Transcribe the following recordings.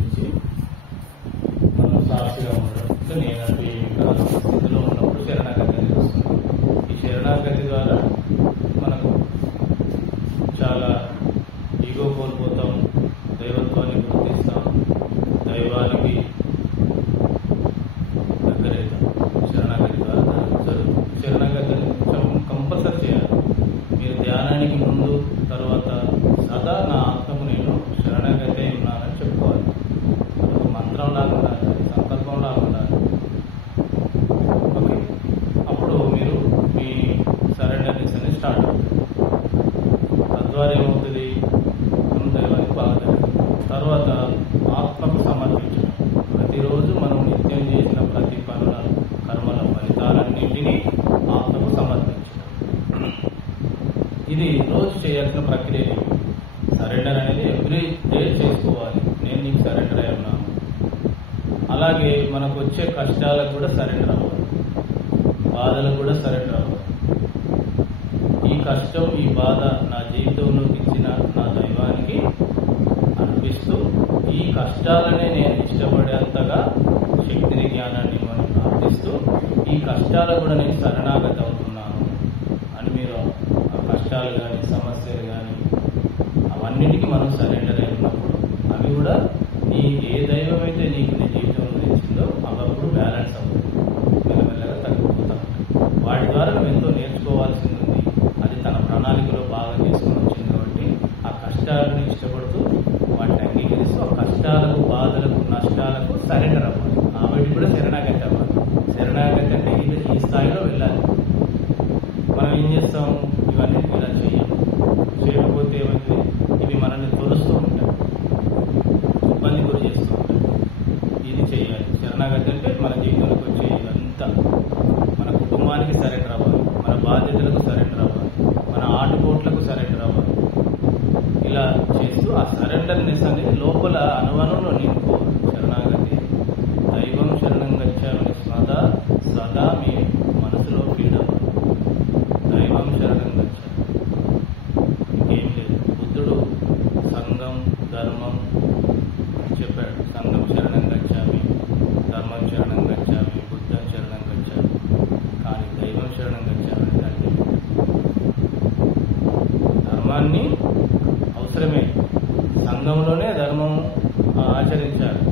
ఇచ్చి మనం సాక్షిగా ఉండడం. నేనంటే స్థితిలో ఉన్నప్పుడు శరణాగతి వస్తుంది. ఈ శరణాగతి ద్వారా మనకు చాలా ఈగో కోల్పోతాం, దైవత్వాన్ని గుర్తిస్తాం, దైవానికి దగ్గరవుతాం. శరణాగతి ద్వారా జరుగుతుంది. శరణాగతిని కంపల్సరీ చేయాలి. మీరు ధ్యానానికి ముందు తర్వాత సదా నా ఆత్మకు నేను శరణాగతి ఉన్నానని చెప్పుకోవాలి. ఒక మంత్రం లాగా ఉండాలి, సంకల్పం లాగా ఉండాలి. ఓకే, అప్పుడు మీరు మీ సరెండర్నెస్ అనేది స్టార్ట్ అవుతుంది. తద్వారా ఏమవుతుంది, మనం దైవానికి బాగా జరుగుతుంది. తర్వాత ఆత్మకు సమర్పించడం. ప్రతిరోజు మనం నిత్యం చేసిన ప్రతి పనుల కర్మల ఫలితాలన్నింటినీ ఆత్మకు సమర్పించడం. ఇది రోజు చేయాల్సిన ప్రక్రియ. సరెండర్ అనేది ఎవ్రీ డే చేసుకోవాలి. నేను నీకు సరెండర్ అయి ఉన్నాను. అలాగే మనకు వచ్చే కష్టాలకు కూడా సరెండర్ అవ్వాలి, బాధలకు కూడా సరెండర్ అవ్వాలి. ఈ కష్టం, ఈ బాధ నా జీవితంలోకి ఇచ్చిన నా దైవానికి అర్పిస్తూ, ఈ కష్టాలనే నేను ఇష్టపడేంతగా శక్తిని, జ్ఞానాన్ని మనం ప్రార్థిస్తూ, ఈ కష్టాలకు కూడా నేను శరణాగతి అవుతున్నాను అని మీరు ఆ కష్టాలు కానీ, సమస్యలు కానీ అవన్నిటికీ మనం సరెండర్ అయి ఉన్నప్పుడు అవి కూడా ఏ దైవం అయితే నీకు నీ జీవితంలో తెచ్చిందో అవప్పుడు బ్యాలెన్స్ అవుతుంది, మెల్లమెల్లగా తగ్గిపోతా ఉంటాయి. వాటి ద్వారా నువ్వు ఎంతో నేర్చుకోవాల్సింది ఉంది. అది తన ప్రణాళికలో బాగా చేసుకొని వచ్చింది కాబట్టి ఆ కష్టాలను ఇష్టపడుతూ వాటిని అంగీకరిస్తూ ఆ కష్టాలకు, బాధలకు, నష్టాలకు సరెండర్ అవ్వాలి. కాబట్టి కూడా శరణాగతి అవ్వాలి. శరణాగతి అంటే ఈ స్థాయిలో వెళ్ళాలి. మనం ఏం చేస్తాం, ఇవన్నీ ఇలా చేయకపోతే ఏమైంది, ఇవి మనల్ని తొలుస్తూ ఉంటాయి, ఇబ్బంది గురి చేస్తూ ఉంటాయి. ఇది చేయాలి. శరణాగతి అంటే మన జీవితంలోకి వచ్చే ఇదంతా మన కుటుంబానికి సరెండర్ అవ్వాలి, మన బాధ్యతలకు సరెండర్ అవ్వాలి, మన ఆటుపోట్లకు సరెండర్ అవ్వాలి. ఇలా చేస్తూ ఆ సరెండర్నెస్ అనేది లోపల అనువనంలో నింపుకోవాలి. శరణాగతి దైవం శరణం గచ్చామని సదా మీ మనసులో ఫీడ్ అవ్వాలి. దైవం శరణం గచ్చామి, ఇంకేం లేదు. బుద్ధుడు సంఘం, ధర్మం చెప్పాడు. సంఘం శరణం గచ్చామి, ధర్మం శరణం గచ్చామి, బుద్ధం శరణం గచ్చామి. కానీ దైవం శరణం గచ్చామి అంటే ధర్మాన్ని అవసరమే, సంఘంలోనే ధర్మం ఆచరించాలి,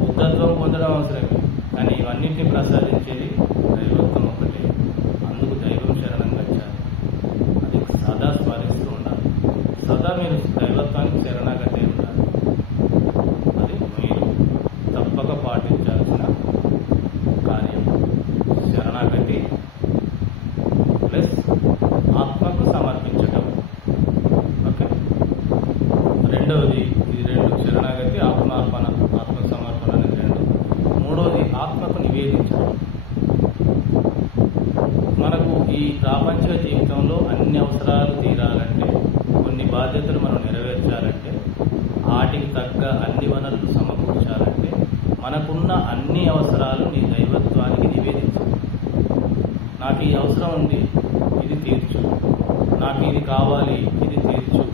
బుద్ధత్వం పొందడం అవసరమే. కానీ ఇవన్నింటినీ ప్రసాదించేది దైవత్వం ఒకటే. అందుకు దైవం శరణం గచ్చాలి. అది సదా స్మరిస్తూ ఉండాలి. సదా మీరు దైవత్వానికి శరణాగతి ఉండాలి. అది మీరు తప్పక పాటించాల్సిన కార్యం. శరణాగతి ప్లస్ ఆత్మకు సమర్పించటం. ఓకే, రెండవది ఇది రెండు. శరణాగతి, ఆత్మార్పణ, ఆత్మకు సమర్పణ అనేది రెండు. మూడవది ఆత్మకు నివేదించడం. మనకు ఈ ప్రాపంచిక జీవితంలో అన్ని అవసరాలు తీరాలంటే, కొన్ని బాధ్యతలు మనం నెరవేర్చాలంటే, వాటికి తగ్గ అన్ని వనరులు సమకూర్చాలంటే, మనకున్న అన్ని అవసరాలు నీ దైవత్వానికి నివేదించాలి. నాకు ఈ అవసరం ఉంది, ఇది తీర్చు. నాకు ఇది కావాలి, ఇది తీర్చు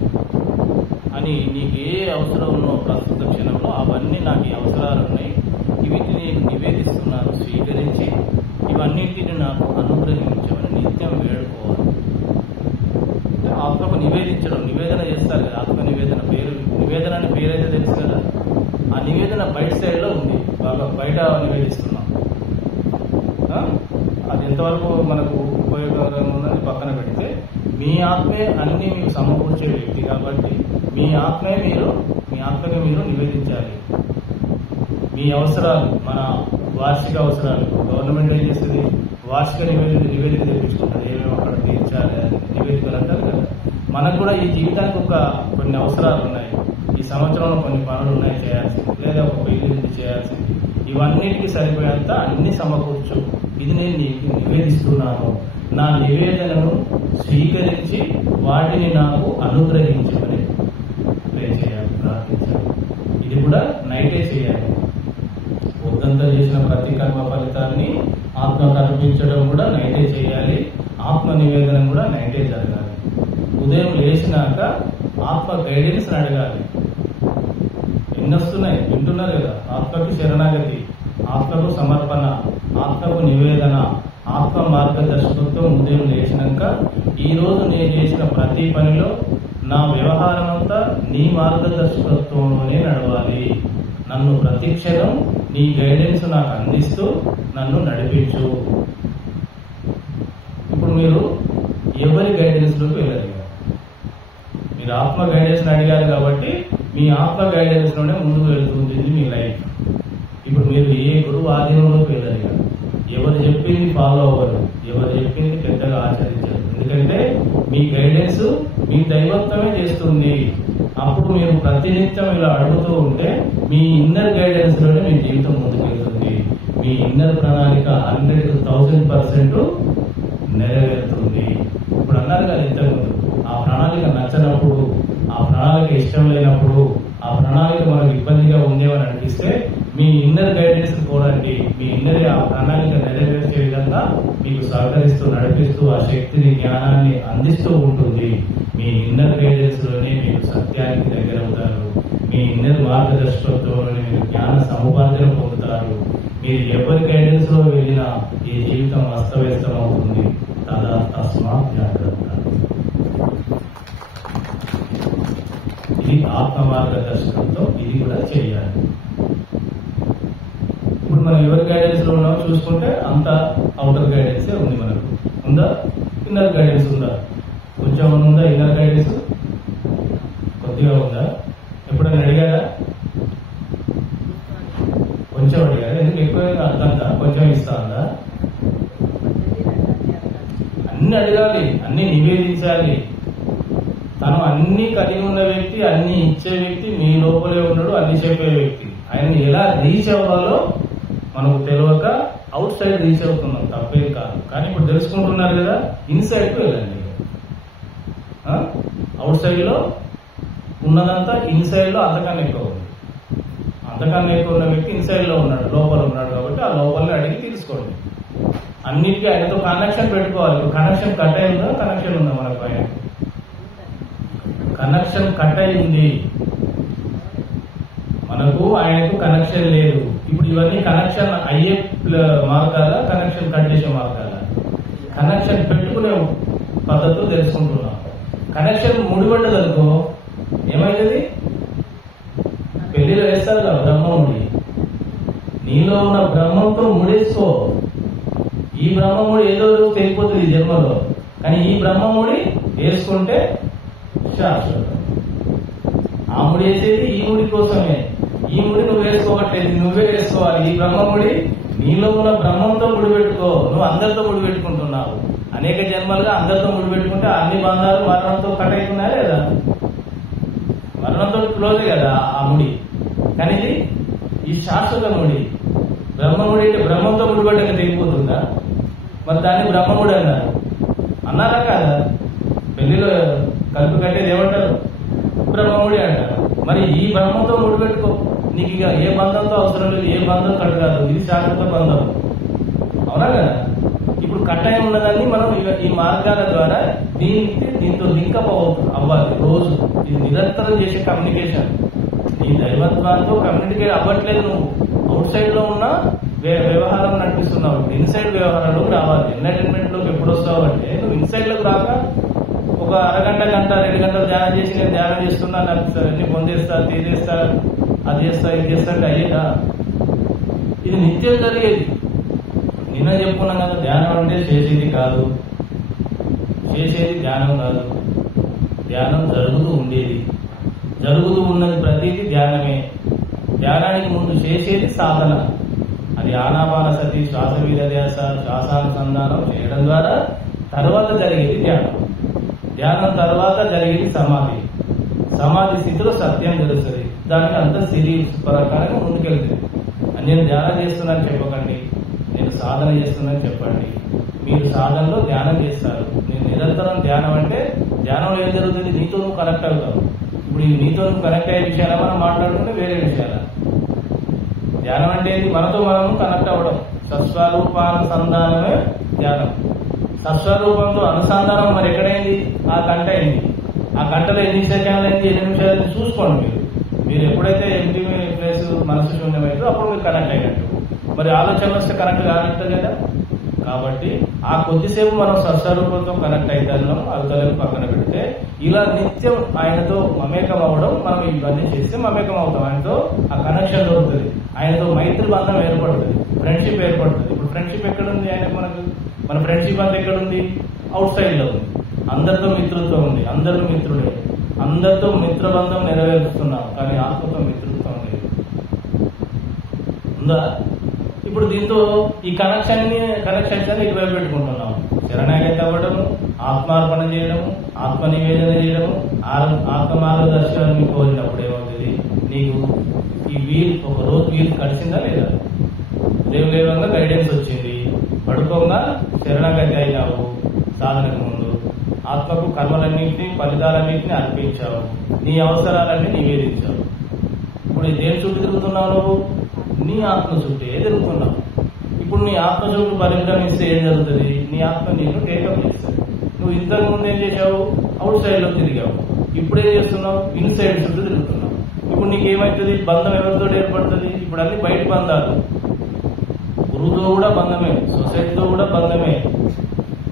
అని నీకు ఏ అవసరం ఉన్నో ప్రస్తుత క్షణంలో అవన్నీ నాకు ఈ అవసరాలు ఉన్నాయి, వీటిని నేను నివేదిస్తున్నాను, స్వీకరించి ఇవన్నింటిని నాకు అనుగ్రహించమని నిత్యం వేడుకోవాలి. ఆత్మకు నివేదించడం, నివేదన చేస్తారు కదా. ఆత్మ నివేదన పేరు, నివేదన అనే పేరైతే తెలుసు కదా. ఆ నివేదన బయట సైడ్లో ఉంది, బాగా బయట నివేదిస్తున్నాం. అది ఎంతవరకు మనకు ఉపయోగకరంగా ఉందని పక్కన పెడితే, మీ ఆత్మే అన్ని మీకు సమకూర్చే వ్యక్తి కాబట్టి మీ ఆత్మకి మీరు నివేదించాలి. మీ అవసరాలు, మన వార్షిక అవసరాలు, గవర్నమెంట్ ఏం చేస్తుంది, వార్షిక నివేదిక తెప్పించుకుంటుంది, ఏమేమి అక్కడ తీర్చాలి అని నివేదికలు అంటారు కదా. మనకు కూడా ఈ జీవితానికి కొన్ని అవసరాలు ఉన్నాయి, ఈ సంవత్సరంలో కొన్ని పనులు ఉన్నాయి చేయాల్సింది, లేదా ఒక పెళ్లి చేయాల్సింది. ఇవన్నిటికీ సరిపోయేంత అన్ని సమకూర్చు, ఇది నేను నీకు నివేదిస్తున్నాను, నా నివేదనను స్వీకరించి వాటిని నాకు అనుగ్రహించమని ప్రే చేయాలి, ప్రార్థించాలి. ఇది కూడా నైటే చేయాలి. పొద్దంతా చేసిన ప్రతి కర్మ ఫలితాన్ని ఆత్మకు అర్పించడం కూడా నైటే చేయాలి. ఆత్మ నివేదన కూడా నైటే జరగాలి. ఉదయం లేచినాక ఆత్మ గైడెన్స్ అడగాలి. ఎన్నో వినొస్తున్నాయి, వింటున్నారు కదా. ఆత్మకి శరణాగతి, ఆత్మకు సమర్పణ, ఆత్మకు నివేదన, ఆత్మ మార్గదర్శకత్వం ఉదయం లేచినాక ఈ రోజు నేను చేసిన ప్రతి పనిలో నా వ్యవహారం అంతా నీ మార్గదర్శకత్వంలోనే నడవాలి. నన్ను ప్రతి క్షణం నీ గైడెన్స్ నాకు అందిస్తూ నన్ను నడిపించు. ఇప్పుడు మీరు ఎవరి గైడెన్స్ లోకి వెళ్ళారు? మీరు ఆత్మ గైడెన్స్ అడిగారు కాబట్టి మీ ఆత్మ గైడెన్స్ లోనే ముందుకు వెళ్తుంది మీ లైఫ్. ఇప్పుడు మీరు ఏ గురువు ఆధీనంలోకి వెళ్ళారు? ఎవరు చెప్పింది ఫాలో అవ్వరు, ఎవరు చెప్పింది పెద్దగా ఆచరించారు. ఎందుకంటే మీ గైడెన్స్ మీ దైవత్వమే చేస్తుంది. అప్పుడు మీరు ప్రతినిత్యం ఇలా అడుగుతూ ఉంటే మీ ఇన్నర్ గైడెన్స్ లోనే మీ జీవితం ముందుకెళ్తుంది. మీ ఇన్నర్ ప్రణాళిక 100,000% నెరవేరుతుంది. ఇప్పుడు అన్నారు కదా ఇంతకుముందు, ఆ ప్రణాళిక నచ్చనప్పుడు, ఆ ప్రణాళిక ఇష్టం లేనప్పుడు, ఆ ప్రణాళిక మనకు ఇబ్బందిగా ఉండేవని అనిపిస్తే మీ ఇన్నర్ గైడెన్స్ కోరండి. మీ ఇన్నర్ ఆ ప్రణాళిక నెరవేర్చే విధంగా మీకు సహకరిస్తూ నడిపిస్తూ ఆ శక్తిని జ్ఞానాన్ని అందిస్తూ ఉంటుంది. మీ ఇన్నర్ గైడెన్స్ లోనే మీరు సత్యానికి దగ్గర అవుతారు. మీ ఇన్నర్ మార్గదర్శకత్వంలోనే మీరు జ్ఞాన సముపార్జన పొందుతారు. మీరు ఎవరి గైడెన్స్ లో వెళ్ళినా ఈ జీవితం అస్తవ్యస్తం అవుతుంది. తదా తస్మాత్ జాగ్రత్త. ఇది ఆత్మ మార్గదర్శకంతో ఇది కూడా చేయాలి. ఇప్పుడు మనం ఎవరి గైడెన్స్ లో ఉన్నామో చూసుకుంటే అంత అవుటర్ గైడెన్స్ ఉంది. మనకు ఉందా? ఇన్నర్ గైడెన్స్ ఉందా? కొంచెం ఉందా? ఇన్నర్ గైడెన్స్ కొద్దిగా ఉందా? ఎప్పుడైనా అడిగారా? కొంచెం అడిగారా? ఎందుకు ఎక్కువ అర్థంతా? కొంచెం ఇస్తా ఉందా? అన్ని అడగాలి, అన్ని నివేదించాలి. తను అన్ని కలిగి ఉన్న వ్యక్తి, అన్ని ఇచ్చే వ్యక్తి, మీ లోపలే ఉన్నాడు, అన్ని చెప్పే వ్యక్తి. ఆయన్ని ఎలా రీచ్ అవ్వాలో మనకు తెలియక అవుట్ సైడ్ రీచ్ అవుతున్నాం, తప్పేం కాదు. కానీ ఇప్పుడు తెలుసుకుంటున్నారు కదా, ఇన్సైడ్ కు వెళ్ళండి. అవుట్ సైడ్ లో ఉన్నదంతా ఇన్సైడ్ లో అంతకన్నా ఎక్కువ ఉంది. అంతకన్నా ఎక్కువ ఉన్న వ్యక్తి ఇన్సైడ్ లో ఉన్నాడు, లోపల ఉన్నాడు. కాబట్టి ఆ లోపలని అడిగి తీసుకోండి. అన్నిటికీ ఆయనతో కనెక్షన్ పెట్టుకోవాలి. ఇప్పుడు కనెక్షన్ కట్ అయిందా? కనెక్షన్ ఉందా? మనకు ఆయన కనెక్షన్ కట్ అయింది, మనకు ఆయనకు కనెక్షన్ లేదు. ఇప్పుడు ఇవన్నీ కనెక్షన్ అయ్యే మార్గాలా, కనెక్షన్ కట్ చేసే మార్గాలా? కనెక్షన్ పెట్టుకునే పద్ధతులు తెలుసుకుంటున్నాం. కనెక్షన్ ముడిపడ్డది అనుకో ఏమైతుంది? పెళ్లిలో వేస్తారు కదా బ్రహ్మముడి, నీలో ఉన్న బ్రహ్మంతో ముడేసుకో. ఈ బ్రహ్మముడి ఏదో రోజు తెగిపోతుంది ఈ జన్మలో, కానీ ఈ బ్రహ్మముడి వేసుకుంటే శాశ్వతం. ఆ ముడి వేసేది ఈ ముడి కోసమే. ఈ ముడి నువ్వు వేసుకోవట్లేదు, నువ్వే వేసుకోవాలి. ఈ బ్రహ్మముడి నీలో ఉన్న బ్రహ్మంతో ముడిపెట్టుకో. నువ్వు అందరితో ముడిపెట్టుకుంటున్నావు. అనేక జన్మలుగా అందరితో ముడిపెట్టుకుంటే అన్ని బంధాలు మరణంతో కట్ అవుతున్నాయా లేదా? మరణంతో క్లోజ్ కదా ఆ ముడి. కానీ ఇది ఈ శాశ్వత ముడి. బ్రహ్మముడి అంటే బ్రహ్మంతో ముడిపడ్డాక తెగిపోతుందా? మరి దాన్ని బ్రహ్మముడి అన్నారు, అన్నారా కాదా? పెళ్లిలో కలిపి కట్టేది ఏమంటారు? బ్రహ్మముడి అంటారు. మరి ఈ బ్రహ్మంతో ముడిపెట్టుకో. నీకు ఇక ఏ బంధంతో అవసరం లేదు, ఏ బంధం కట్టు కాదు. ఇది శాశ్వత బంధం, అవునా కదా? ఇప్పుడు కట్ అయి ఉన్నదాన్ని మనం ఈ మార్గాల ద్వారా దీంతో లింకప్ అవ్వాలి. రోజు ఇది నిరంతరం చేసే కమ్యూనికేషన్. నీ దైవత్వాంతో కమ్యూనికేట్ అవ్వట్లేదు. నువ్వు అవుట్ సైడ్ లో ఉన్న వ్యవహారం నడిపిస్తున్నావు. ఇన్సైడ్ వ్యవహారంలోకి రావాలి. ఎంటర్టైన్మెంట్ లోకి ఎప్పుడు వస్తావు అంటే నువ్వు ఇన్సైడ్ లోకి రాక ఒక అరగంట, గంట, 2 గంటలు ధ్యానం చేసి నేను ధ్యానం చేస్తున్నా, నాకు అన్ని పొందేస్తా, తీసేస్తా, అది చేస్తా, ఇది చేస్తా అంటే అయ్యేదా? ఇది నిత్యం జరిగేది. నిన్న చెప్పుకున్నాం కదా, ధ్యానం అంటే చేసేది కాదు, చేసేది ధ్యానం కాదు. ధ్యానం జరుగుతూ ఉండేది, జరుగుతూ ఉన్నది ప్రతిదీ ధ్యానమే. ధ్యానానికి ముందు చేసేది సాధన. అది ఆనాపాన సతి, శ్వాస మీద ధ్యాస, శ్వాసానుసంధానం చేయడం ద్వారా తర్వాత జరిగేది ధ్యానం. ధ్యానం తర్వాత జరిగేది సమాధి. సమాధి స్థితిలో సత్యం తెలుస్తుంది. దానికి అంత స్థితి ప్రకారంగా ముందుకెళ్తుంది. నేను ధ్యానం చేస్తున్నాను చెప్పకండి, నేను సాధన చేస్తున్నాను చెప్పండి. మీరు సాధనలో ధ్యానం చేస్తారు. నేను నిరంతరం ధ్యానం అంటే ధ్యానంలో ఏం జరుగుతుంది? నీతో నువ్వు కనెక్ట్ అవుతావు. ఇప్పుడు ఈ నీతో నువ్వు కనెక్ట్ అయ్యే విషయాలా మనం మాట్లాడుకుంటే వేరే విషయాలా? ధ్యానం అంటే ఏంటి? మనతో మనము కనెక్ట్ అవ్వడం. సస్వరూపానుసంధానమే ధ్యానం. సస్వరూపంతో అనుసంధానం మరి ఎక్కడైంది? ఆ గంట అయింది. ఆ గంటలో ఎన్ని సెకండ్లు అయింది, 8 నిమిషాలు చూసుకోండి. మీరు మీరు ఎప్పుడైతే ఎంటీ ప్లేస్ మనసు శూన్యమైతే అప్పుడు మీరు కనెక్ట్ అయినట్టు. మరి ఆలోచన వస్తే కనెక్ట్ కానట్టు కదా. కాబట్టి ఆ కొద్దిసేపు మనం సస్వరూపంతో కనెక్ట్ అవుతున్నాం, అవతలకు పక్కన పెడితే ఇలా నిత్యం ఆయనతో మమేకం అవ్వడం, మనం ఇవన్నీ చేస్తే మమేకం అవుతాం, ఆయనతో ఆ కనెక్షన్ దొరుకుతుంది, ఆయనతో మైత్రి బంధం ఏర్పడుతుంది, ఫ్రెండ్షిప్ ఏర్పడుతుంది. ఇప్పుడు ఫ్రెండ్షిప్ ఎక్కడుంది? ఆయన మన ఫ్రెండ్షిప్ అంతా ఎక్కడుంది? అవుట్ సైడ్ లో ఉంది. అందరితో మిత్రుత్వం ఉంది, అందరూ మిత్రుడే, అందరితో మిత్రబంధం నెరవేరుస్తున్నాం, కానీ ఆత్మతో మిత్రుత్వం లేదు. ఉందా? ఇప్పుడు దీంతో ఈ కనెక్షన్స్ అని ఇటువైపు పెట్టుకుంటున్నాం. శరణాగతి అవ్వడము, ఆత్మార్పణ చేయడము, ఆత్మ నివేదన చేయడము, ఆత్మ మార్గదర్శనాన్ని కోరినప్పుడు ఏమవుతుంది? నీకు ఈ ఒక రోజు వీలు కలిసిందా లేదా? దేవులేవంగా గైడెన్స్ వచ్చింది, పడుకోగా శరణాగతి అయినావు, సాధనకు ముందు ఆత్మకు కర్మలన్నింటినీ ఫలితాలన్నింటినీ అర్పించావు, నీ అవసరాలన్నీ నివేదించావు. ఇప్పుడు దేని చుట్టూ తిరుగుతున్నావు? నువ్వు నీ ఆత్మ చుట్టే తిరుగుతున్నావు. ఇప్పుడు నీ ఆత్మ చుట్టూ పరిక్రమిస్తే ఏం జరుగుతుంది? నీ ఆత్మ నీకు టేకప్ చేస్తుంది. నువ్వు ఇంతకు ముందు ఏం చేసావు? అవుట్ సైడ్ లో తిరిగావు. ఇప్పుడు ఏం చేస్తున్నావు? ఇన్సైడ్ చుట్టూ తిరుగుతున్నావు. ఇప్పుడు నీకు ఏమవుతుంది? బంధం ఎవరితో ఏర్పడుతుంది? ఇప్పుడు అన్ని బయట బంధాలు. గురువుతో కూడా బంధమే, సొసైటీతో కూడా బంధమే,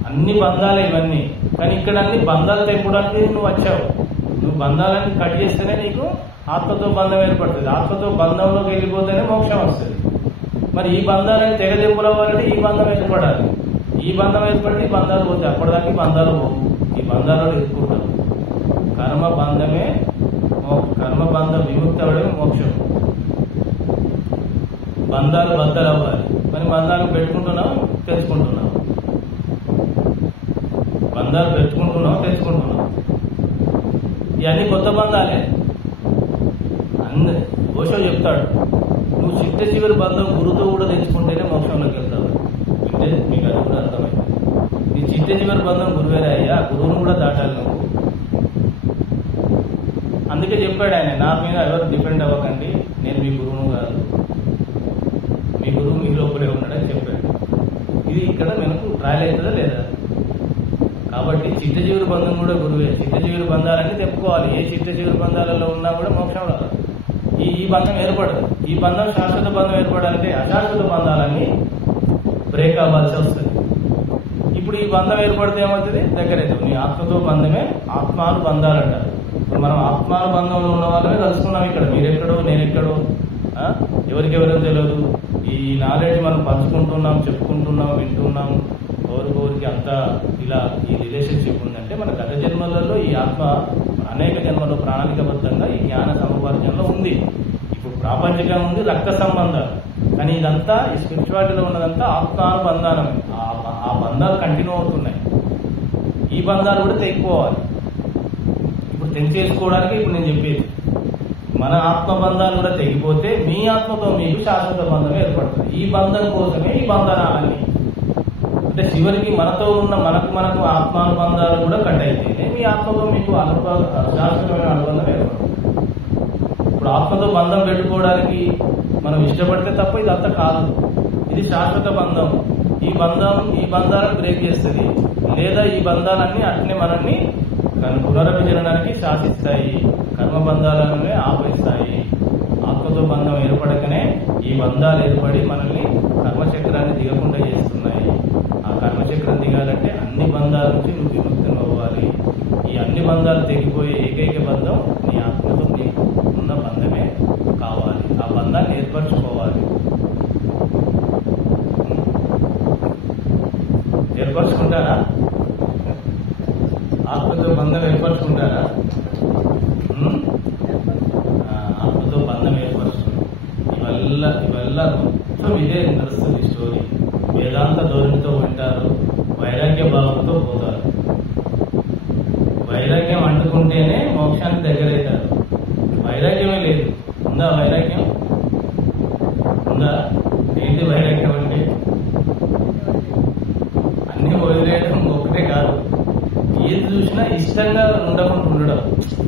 అన్ని బంధాలే ఇవన్నీ. కానీ ఇక్కడ అన్ని బంధాలు తెంపడానికి నువ్వు వచ్చావు. నువ్వు బంధాలన్నీ కట్ చేస్తేనే నీకు ఆత్మతో బంధం ఏర్పడుతుంది. ఆత్మతో బంధంలోకి వెళ్ళిపోతేనే మోక్షం వస్తుంది. మరి ఈ బంధాలని తెగదెంపులవ్వాలంటే ఈ బంధం ఏర్పడాలి. ఈ బంధం ఏర్పడి ఈ బంధాలు పోతాయి. అప్పటిదాకా బంధాలు పోవు, ఈ బంధాలలో ఎదుర్కొంటారు. కర్మబంధ విముక్తి అవ్వడమే మోక్షం. బంధాలు బద్దలు అవ్వాలి. మరి బంధాలు పెట్టుకుంటున్నాం, తెలుసుకుంటున్నాం. బంధాలు పెట్టుకుంటున్నాం, తెలుసుకుంటున్నాం. ఇవన్నీ కొత్త బంధాలే. ఓషో చెప్తాడు, నువ్వు చిట్ట చివరి బంధం గురువుతో కూడా తెచ్చుకుంటేనే మోక్షంలోకి వెళ్తావు. అంటే మీకు అది కూడా అర్థమైంది. నీ చిట్ట చివరి బంధం గురువేరే అయ్యా, గురువును కూడా దాటాలి నువ్వు. అందుకే చెప్పాడు ఆయన, నా మీద ఎవరు డిపెండ్ అవ్వకండి, నేను మీ గురువును కాదు, మీ గురువు మీ లోపలే ఉన్నాడని చెప్పాడు. ఇది ఇక్కడ మనకు ట్రయల్ అవుతుందా లేదా? కాబట్టి చిట్ట చివరి బంధం కూడా గురువే. చిట్ట చివరి బంధాలన్నీ తెప్పుకోవాలి. ఏ చిట్ట చివరి బంధాలలో ఉన్నా కూడా మోక్షం రాదు. ఈ బంధం ఏర్పడదు. ఈ బంధం శాశ్వత బంధం ఏర్పడాలంటే అశాశ్వత బంధాలన్నీ బ్రేక్ అవ్వాల్సి వస్తుంది. ఇప్పుడు ఈ బంధం ఏర్పడితే ఏమవుతుంది? దగ్గరైతే నీ ఆత్మతో బంధమే ఆత్మాను బంధాలు అంటారు. ఇప్పుడు మనం ఆత్మాను బంధంలో ఉన్న వాళ్ళమే కలుసుకున్నాం. ఇక్కడ మీరెక్కడో నేనెక్కడో ఎవరికెవరో తెలియదు. ఈ నాలెడ్జ్ మనం పంచుకుంటున్నాం, చెప్పుకుంటున్నాం, వింటున్నాం. ఎవరికొరికి అంతా ఇలా ఈ రిలేషన్షిప్ ఉందంటే మన గత జన్మలలో ఈ ఆత్మ అనేక జన్మలో ప్రణాళికబద్ధంగా ఈ జ్ఞాన సముపార్జనలో ఉంది. ఇప్పుడు ప్రాపంచికంగా ఉంది రక్త సంబంధాలు, కానీ ఇదంతా ఈ స్పిరిచువాలిటీలో ఉన్నదంతా ఆత్మానుబంధానమే. ఆ బంధాలు కంటిన్యూ అవుతున్నాయి. ఈ బంధాలు కూడా తెగిపోవాలి. ఇప్పుడు తెంచేసుకోవడానికి ఇప్పుడు నేను చెప్పేది, మన ఆత్మ బంధాలు కూడా తెగిపోతే మీ ఆత్మతో మీకు శాశ్వత బంధం ఏర్పడుతుంది. ఈ బంధం కోసమే ఈ బంధనాలన్నీ. అంటే చివరికి మనతో ఉన్న మనకు ఆత్మానుబంధాలు కూడా కట్ అయితేనే మీ ఆత్మతో మీకు శాశ్వతమైన అనుబంధం ఏర్పడుతుంది. ఇప్పుడు ఆత్మతో బంధం పెట్టుకోవడానికి మనం ఇష్టపడితే తప్ప ఇదంతా కాదు. ఇది శాశ్వత బంధం. ఈ బంధాలను బ్రేక్ చేస్తుంది, లేదా ఈ బంధాలన్నీ అట్నే మనల్ని పునర్విజనడానికి శాసిస్తాయి, కర్మబంధాలనే ఆపేస్తాయి. ఆత్మతో బంధం ఏర్పడకనే ఈ బంధాలు ఏర్పడి మనల్ని కర్మచక్రాన్ని దిగకుండా చేస్తున్నాయి. ఆ కర్మచక్రం దిగాలంటే అన్ని బంధాల నుంచి నువ్వు విముక్తం అవ్వాలి. ఈ అన్ని బంధాలు తెగిపోయే ఏకైక బంధం నీ ఆత్మతో నీకు ఉన్న బంధమే కావాలి. ఆ బంధాన్ని ఏర్పరచుకోవాలి. ఏర్పరచుకుంటారా? ఆత్మతో బంధం ఏర్పరచుకుంటారా? ఆత్మతో బంధం ఏర్పరుచుకుంటారు. ఇవల్ల మొత్తం ఇదే నడుస్తుంది స్టోరీ. వేదాంత ధోరణితో వింటారు, వైరాగ్య భావంతో పోతారు. వైరాగ్యం అంటుకుంటేనే మోక్షానికి దగ్గరవుతారు. వైరాగ్యమే లేదు. ఉందా వైరాగ్యం? ఉందా? ఏంటి వైరాగ్యం అంటే? అన్ని వదిలేయడం ఒకటే కాదు, ఏది చూసినా ఇష్టంగా ఉండకుండా ఉండడం.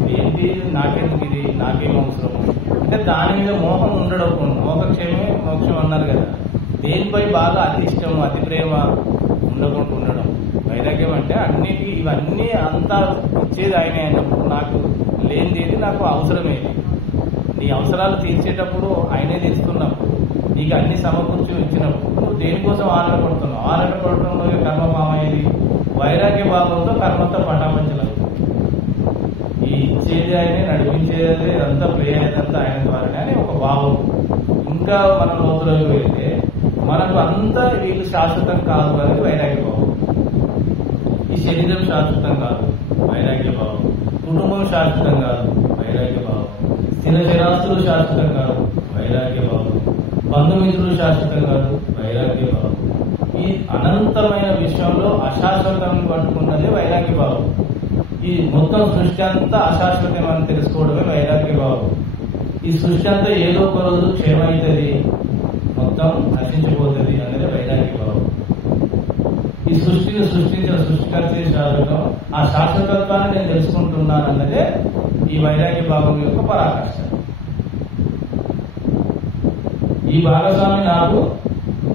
ఇది ఏంటి, నాకెందుకు, ఇది నాకేం అవసరం అంటే దాని మీద మోహం ఉండడం. మోక్షమే మోక్షం అన్నారు కదా. దేనిపై బాగా అతి ఇష్టం, అతి ప్రేమ ఉండకుండా ఉండడం వైరాగ్యం అంటే. అన్నిటికీ ఇవన్నీ అంతా ఇచ్చేది ఆయనే అయినప్పుడు నాకు లేనిది నాకు అవసరమేది. నీ అవసరాలు తీర్చేటప్పుడు ఆయనే తీస్తున్నప్పుడు, నీకు అన్ని సమకూర్చి ఇచ్చినప్పుడు నువ్వు దేనికోసం ఆరాటపడుతున్నావు? ఆరాటపడటంలో కర్మ మామయ్యేది వైరాగ్య భావంతో కర్మంతా పటాపంచలేదు. ఈ ఇచ్చేది ఆయనే, నడిపించేది అంతా, ప్లే అయ్యేదంతా ఆయన ద్వారానే అని ఒక భావం. ఇంకా మన లోతులోకి వెళ్తే మనకు అంతా వీళ్ళు శాశ్వతం కాదు అనేది వైరాగ్య భావం. ఈ శరీరం శాశ్వతం కాదు, వైరాగ్య భావం. కుటుంబం శాశ్వతం కాదు, వైరాగ్య భావం. స్థిర స్థిరాస్తులు శాశ్వతం కాదు, వైరాగ్య భావం. బంధుమిత్రులు శాశ్వతం కాదు, వైరాగ్య భావం. ఈ అనంతమైన విషయంలో అశాశ్వతం పట్టుకున్నదే వైరాగ్య భావం. ఈ మొత్తం సృష్టి అంతా అశాశ్వతం అని తెలుసుకోవడమే వైరాగ్య భావం. ఈ సృష్టి అంతా ఏదో ఒక రోజు క్షేమవుతుంది, మొత్తం నశించిపోతుంది అనేది వైరాగ్య భావం. ఈ సృష్టిని సృష్టించిన సృష్టికర్త శాశ్వతం, ఆ శాశ్వతత్వాన్ని నేను తెలుసుకుంటున్నాను అన్నదే ఈ వైరాగ్య భావం యొక్క పరాకాష్ఠ. ఈ భాగస్వామి నాకు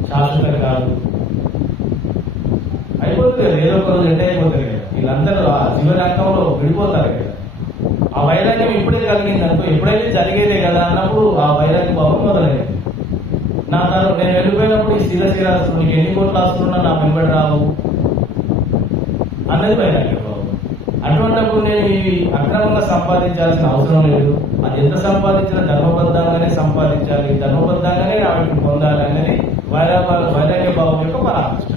శాశ్వతం కాదు, అయిపోతుంది కదా, ఏదో ఒక రోజు ఎండ్ అయిపోతుంది కదా, వీళ్ళందరూ ఆ జీవనాంకంలో విడిపోతారు కదా. ఆ వైరాగ్యం ఇప్పుడే కలిగింది అనుకో, ఎప్పుడైతే జరిగేదే కదా అన్నప్పుడు ఆ వైరాగ్య భావం మొదలైంది. నా తను నేను వెళ్ళిపోయినప్పుడు ఈ స్థిర స్థిరాస్తులు నీకు ఎన్ని కోట్లు ఆస్తున్నా నా వెంబడి రావు అన్నది వైరాగ్య భావం. అటువంటిప్పుడు నేను ఇవి అక్రమంగా సంపాదించాల్సిన అవసరం లేదు, అది ఎంత సంపాదించినా ధర్మబద్ధంగానే సంపాదించాలి, ధర్మబద్ధంగానే వాటిని పొందాలి అనేది వైరాగ్య భావం యొక్క పరామర్శ.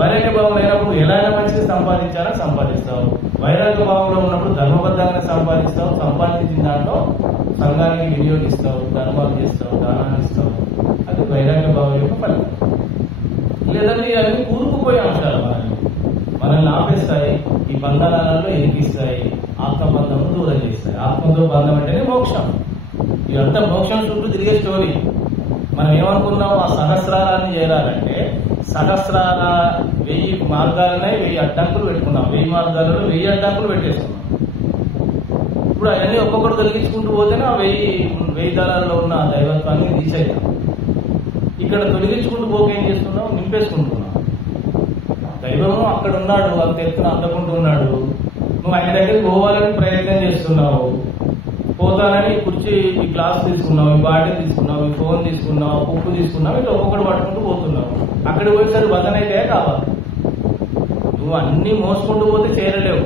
వైరాగ్య భావం లేనప్పుడు ఎలా అయినా మంచిగా సంపాదించాలని సంపాదిస్తావు, వైరాగ్య భావంలో ఉన్నప్పుడు ధర్మబద్ధంగానే సంపాదిస్తావు, సంపాదించిన దాంట్లో సంఘానికి వినియోగిస్తావు, ధర్మాలు చేస్తావు, దానాన్ని ఇస్తావు. అది వైరాగ్య భావం యొక్క ఫలితం. లేదంటే అన్ని కూరుకుపోయే అంశాలు మనల్ని ఆపేస్తాయి, ఈ బంధనాలలో ఎదిగిస్తాయి, ఆత్మబంధం దూరం చేస్తాయి. ఆత్మతో బంధం అంటేనే మోక్షం. ఇదంతా మోక్షం చుట్టూ తిరిగే స్టోరీ. మనం ఏమనుకున్నాం, ఆ సహస్రారాన్ని చేరాలంటే సహస్రాల 1000 మార్గాలనే 1000 అడ్డంకులు పెట్టుకున్నాం. 1000 మార్గాలలో 1000 అడ్డంకులు పెట్టేసుకున్నాం. ఇప్పుడు అవన్నీ ఒక్కొక్కటి తొలగించుకుంటూ పోతేనే ఆ 1000 దళాల్లో ఉన్న దైవత్వాన్ని తీసేయాలి. ఇక్కడ తొలగించుకుంటూ పోకేం చేస్తున్నాం, నింపేసుకుంటున్నాం. దైవము అక్కడ ఉన్నాడు, అంత ఎత్తున అందకుంటూ ఉన్నాడు. నువ్వు ఆయన దగ్గరికి పోవాలని ప్రయత్నం చేస్తున్నావు, పోతానని కుర్చీ, ఈ గ్లాస్ తీసుకున్నావు, ఈ బాటిల్ తీసుకున్నావు, ఈ ఫోన్ తీసుకున్నావు, ఉప్పు తీసుకున్నావు, ఇట్లా ఒక్కొక్కటి పట్టుకుంటూ పోతున్నావు. అక్కడికి పోయేసరికి వదన అయితే కావాలి. నువ్వు అన్ని మోసుకుంటూ పోతే చేరలేవు.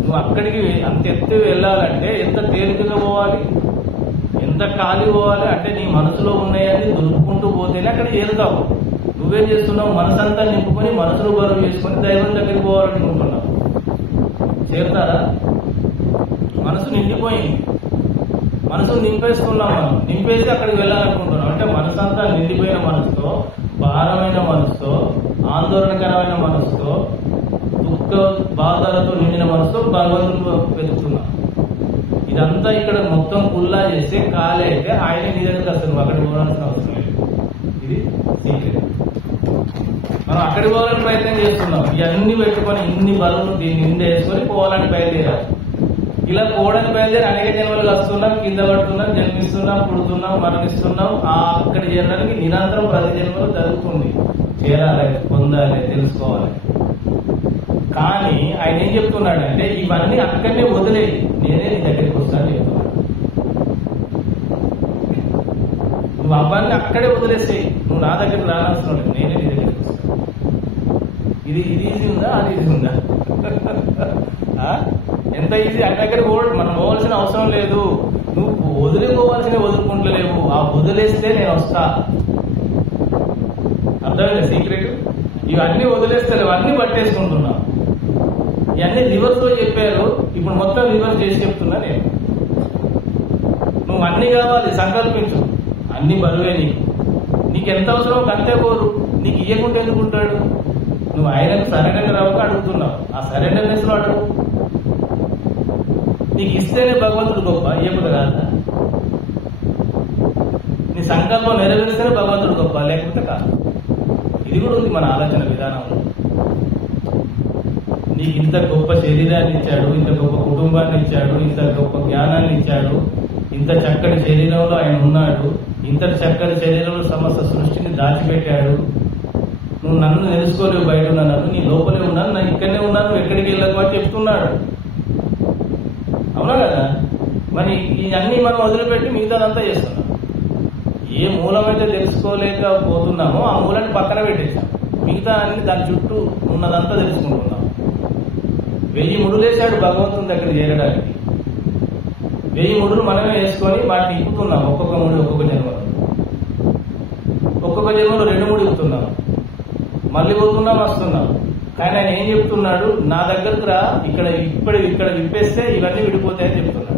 నువ్వు అక్కడికి అంత ఎత్తు వెళ్ళాలంటే ఎంత తేలికగా పోవాలి, ఎంత ఖాళీ పోవాలి అంటే నీ మనసులో ఉన్నాయని దొరుకుకుంటూ పోతేనే అక్కడ చేరుతావు. నువ్వేం చేస్తున్నావు, మనసంతా నింపుకొని మనసులో బరువు చేసుకొని దైవం దగ్గరికి పోవాలనుకుంటున్నావు. చేరుతారా? మనసు నిండిపోయింది, మనసు నింపేసుకున్నాం. మనం నింపేసి అక్కడికి వెళ్ళాలనుకుంటున్నాం. అంటే మనసు అంతా నిండిపోయిన మనసుతో, భారమైన మనసుతో, ఆందోళనకరమైన మనసుతో, దుఃఖ బాధలతో నిండిన మనసుతో భగవంతుడు వెతుకుతున్నాం. ఇదంతా ఇక్కడ మొత్తం కుల్లా చేసి ఖాళీ అయితే ఆయన నీ దగ్గరికి వస్తుంది, నువ్వు అక్కడికి పోవాల్సిన అవసరం లేదు. ఇది సీక్రెట్. మనం అక్కడికి పోవాలని ప్రయత్నం చేస్తున్నాం. ఇవన్నీ పెట్టుకొని ఇన్ని బరువులు దీన్ని నింద వేసుకొని పోవాలని బయలుదేరాలి. ఇలా పోవడానికి బయలుదేరి అనేక జన్మలు వస్తున్నాం, కింద పడుతున్నాం, జన్మిస్తున్నాం, పుడుతున్నాం, మరణిస్తున్నాం. అక్కడికి చేరడానికి నిరంతరం ప్రతి జన్మలో జరుగుతుంది. చేరాలి, పొందాలి, తెలుసుకోవాలి. కానీ ఆయన ఏం చెప్తున్నాడంటే ఇవన్నీ అక్కడనే వదిలేయి, నేనే నీ దగ్గరికి వస్తాను చెప్తున్నాను. నువ్వు అవన్నీ అక్కడే వదిలేసేయి, నువ్వు నా దగ్గరికి రావాల్సిన లేదు, నేనే నీ దగ్గరికి వస్తాను. ఇది ఈజీ ఉందా, అది ఈజీ ఉందా? ఎంత ఈజీ. ఆయన దగ్గర మనం పోవాల్సిన అవసరం లేదు. నువ్వు వదిలిపోవాల్సిన వదులుకుంటలేవు, ఆ వదిలేస్తే నేను వస్తా. అర్థమైందా సీక్రెట్? ఇవన్నీ వదిలేస్తలేవు, అన్ని పట్టేసుకుంటున్నావు. ఇవన్నీ రివర్స్ లో చెప్పారు, ఇప్పుడు మొత్తం రివర్స్ చేసి చెప్తున్నా నేను. నువ్వు అన్ని కావాలి, సంకల్పించు. అన్ని బరువే నీకు ఎంత అవసరం అంతే కోరు. నీకు ఇయ్యకుంటే ఎందుకుంటాడు? నువ్వు ఆయనకు సరెండర్ అవ్వక అడుగుతున్నావు. ఆ సరెండర్నెస్ లో అడుగు. నీకు ఇస్తేనే భగవంతుడు గొప్ప, ఇయ్యకుండా కాదా? నీ సంకల్పం నెరవేరిస్తేనే భగవంతుడు గొప్ప, లేకపోతే కాదు. ఇది కూడా ఉంది మన ఆలోచన విధానంలో. నీకు ఇంత గొప్ప శరీరాన్ని ఇచ్చాడు, ఇంత గొప్ప కుటుంబాన్ని ఇచ్చాడు, ఇంత గొప్ప జ్ఞానాన్ని ఇచ్చాడు, ఇంత చక్కటి శరీరంలో ఆయన ఉన్నాడు, ఇంత చక్కటి శరీరంలో సమస్త సృష్టిని దాచిపెట్టాడు. నువ్వు నన్ను తెలుసుకోలేవు, బయట ఉన్నా, నన్ను నీ లోపలే ఉన్నాను, నా ఇక్కడనే ఉన్నాను, నువ్వు ఎక్కడికి వెళ్ళకు అని చెప్తున్నాడు. అవునా కదా? మరి ఇవన్నీ మనం వదిలిపెట్టి మిగతాదంతా చేస్తున్నాం. ఏ మూలమైతే తెలుసుకోలేకపోతున్నామో ఆ మూలాన్ని పక్కన పెట్టేసాం. మిగతా అన్ని దాని చుట్టూ ఉన్నదంతా తెలుసుకుంటున్నాం. 1000 ముడులేశాడు భగవంతుని దగ్గర చేరడానికి. 1000 ముడులు మనమే వేసుకొని వాటిని ఇప్పుతున్నాం. ఒక్కొక్క ముడి ఒక్కొక్క జన్మలో, ఒక్కొక్క జన్మలో 2 ముడి ఇప్పుతున్నాం. మళ్ళీ పోతున్నాం, వస్తున్నాం. కానీ ఆయన ఏం చెప్తున్నాడు? నా దగ్గరకు రా, ఇక్కడ విప్పేస్తే ఇవన్నీ విడిపోతాయని చెప్తున్నాడు.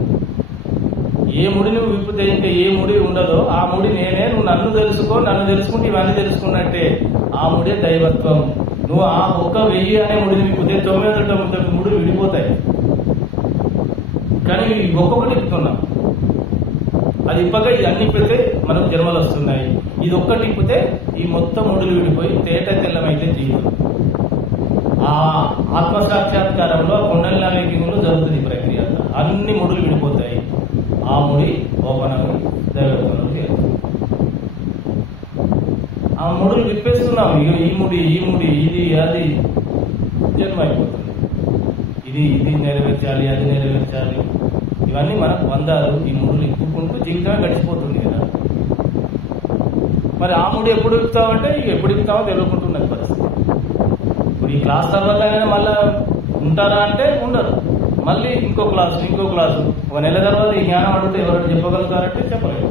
ఏ ముడి నువ్వు విప్పితే ఇంకా ఏ ముడి ఉండదో ఆ ముడి నేనే. నువ్వు నన్ను తెలుసుకో, నన్ను తెలుసుకుంటే ఇవన్నీ తెలుసుకున్నట్టే. ఆ ముడే దైవత్వం. నువ్వు ఆ 1000 అనే ముడిని విప్పితే 999 ముడులు విడిపోతాయి. కానీ ఒక్కొక్కటి ఇప్పుతున్నాం. అది ఇప్పగా అన్ని ఇప్పితే మనకు జన్మలు వస్తున్నాయి. ఇది ఒక్కటి ఇప్పితే ఈ మొత్తం ముడులు విడిపోయి తేట తెల్లమైతే జీవితం. ఆ ఆత్మసాక్షాత్కారంలో కుండలినీలో జరుగుతుంది ప్రక్రియ. అన్ని ముడులు విడిపోతాయి. ఆ ముడి ఓపెనవి దైవత్వంలో చేరుతుంది. ఆ ముడులు విప్పేస్తున్నాం. ఈ ముడి ఇది అది జన్మ అయిపోతుంది. ఇది నెరవేర్చాలి, అది నెరవేర్చాలి. ఇవన్నీ మనకు బంధాలు. ఈ ముడులు ఇప్పుకుంటూ జీవితమే గడిచిపోతుంది కదా. మరి ఆ ముడి ఎప్పుడు ఇస్తామంటే ఎప్పుడు ఇస్తామో తెలియకుంటున్నది పరిస్థితి. ఇప్పుడు ఈ క్లాస్ తర్వాత మళ్ళా ఉంటారా అంటే ఉండరు. మళ్ళీ ఇంకో క్లాసు 1 నెల తర్వాత ఈ జ్ఞానం అడిగితే ఎవరైనా చెప్పగలుగుతారంటే చెప్పలేదు.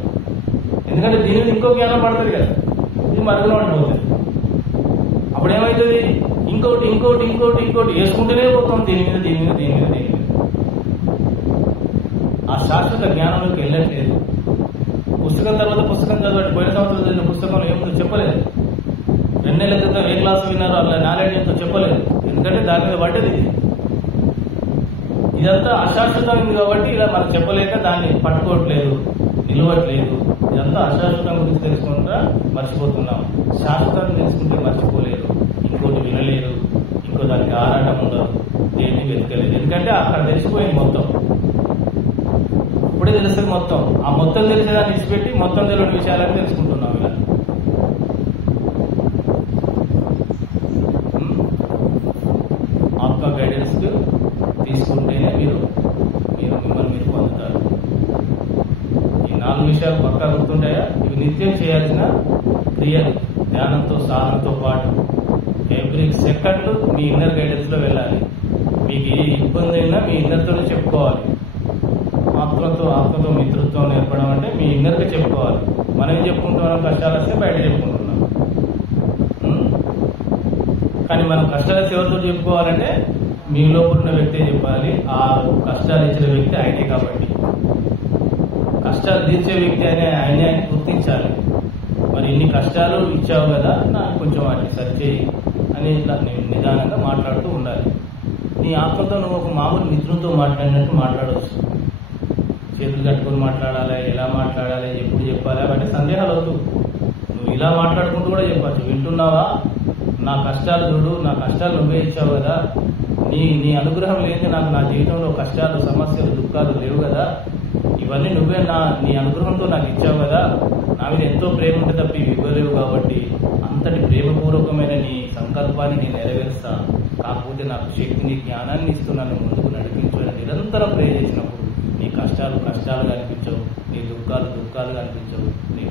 ఎందుకంటే దీని మీద ఇంకో జ్ఞానం పడుతుంది కదా, ఇది మరుగున పడిపోతుంది. అప్పుడు ఏమవుతుంది? ఇంకోటి వేసుకుంటూనే పోతాం దీని మీద. ఆ శాశ్వత జ్ఞానంలోకి వెళ్ళట్లేదు. పుస్తకం తర్వాత పుస్తకం చదవండి. పోయిన సంవత్సరం చదివిన పుస్తకంలో ఏముందో చెప్పలేదు. 2 నెలల క్రితం ఏ క్లాసు విన్నారో అలా నాలెడ్జ్ ఎంతో చెప్పలేదు. ఎందుకంటే దాని మీద పడ్డది. ఇదంతా అశాశ్వతమైంది కాబట్టి ఇలా మనం చెప్పలేక దాన్ని పట్టుకోవట్లేదు, నిలవట్లేదు. ఇదంతా అశాశ్వతం గురించి తెలుసుకుంటా మర్చిపోతున్నాం. శాశ్వతాన్ని తెలుసుకుంటే మర్చిపోలేదు. ఇంకోటి వినలేదు, ఇంకో దానికి ఆరాటం ఉండదు, దేన్ని వెతకలేదు. ఎందుకంటే అక్కడ తెలిసిపోయింది మొత్తం. ఇప్పుడే తెలుస్తుంది మొత్తం. ఆ మొత్తం తెలిసేదాన్ని విడిచిపెట్టి మొత్తం తెలియని విషయాలని తెలుసుకుంటున్నాం. ఇలా ఆత్మ గైడెన్స్ తీసుకుంటేనే మీరు మిమ్మల్ని మీరు పొందుతారు. ఈ 4 విషయాలు పక్కా గుర్తుంటాయా? ఇవి నిత్యం చేయాల్సిన క్రియలు. ధ్యానంతో సాధనతో పాటు ఎవ్రీ సెకండ్ మీ ఇన్నర్ గైడెన్స్ లో వెళ్ళాలి. మీకు ఏ ఇబ్బంది అయినా మీ ఇన్నర్తో చెప్పుకోవాలి. ఆత్మతో మిత్రత్వం నేర్పడం అంటే మీ ఇన్నర్గా చెప్పుకోవాలి. మనం ఏం చెప్పుకుంటున్నాం? కష్టాలు వస్తే బయట చెప్పుకుంటున్నాం. కానీ మనం కష్టాలు వస్తే ఎవరితో చెప్పుకోవాలంటే మీ లోపల ఉన్న వ్యక్తే చెప్పాలి. ఆ కష్టాలు ఇచ్చిన వ్యక్తి ఆయనే కాబట్టి కష్టాలు తీర్చే వ్యక్తి ఆయనే గుర్తించాలి. మరి ఇన్ని కష్టాలు ఇచ్చావు కదా, నాకు కొంచెం వాటిని సరిచేయి అని నిదానంగా మాట్లాడుతూ ఉండాలి. నీ ఆత్మతో నువ్వు ఒక మామూలు మిత్రులతో మాట్లాడినట్టు మాట్లాడవచ్చు. చేతులు కట్టుకొని మాట్లాడాలి, ఎలా మాట్లాడాలి, ఎప్పుడు చెప్పాలి, అవన్నీ సందేహాలు వద్దు. నువ్వు ఇలా మాట్లాడుకుంటూ కూడా చెప్పచ్చు. వింటున్నావా? నా కష్టాలు చూడు, నా కష్టాలు నువ్వే ఇచ్చావు కదా, నీ అనుగ్రహం లేని నాకు నా జీవితంలో కష్టాలు, సమస్యలు, దుఃఖాలు లేవు కదా, ఇవన్నీ నువ్వే నీ అనుగ్రహంతో నాకు ఇచ్చావు కదా, నా మీద ఎంతో ప్రేమ ఉంటే తప్ప ఇవి ఇవ్వలేవు కాబట్టి అంతటి ప్రేమపూర్వకమైన నీ సంకల్పాన్ని నేను నెరవేరుస్తా. కాకపోతే నాకు శక్తిని, జ్ఞానాన్ని ఇస్తూ నన్ను ముందుకు నడిపించు నిరంతరం ప్రే చేసినప్పుడు నీ కష్టాలు కనిపించవు, నీ దుఃఖాలు కనిపించవు, నీ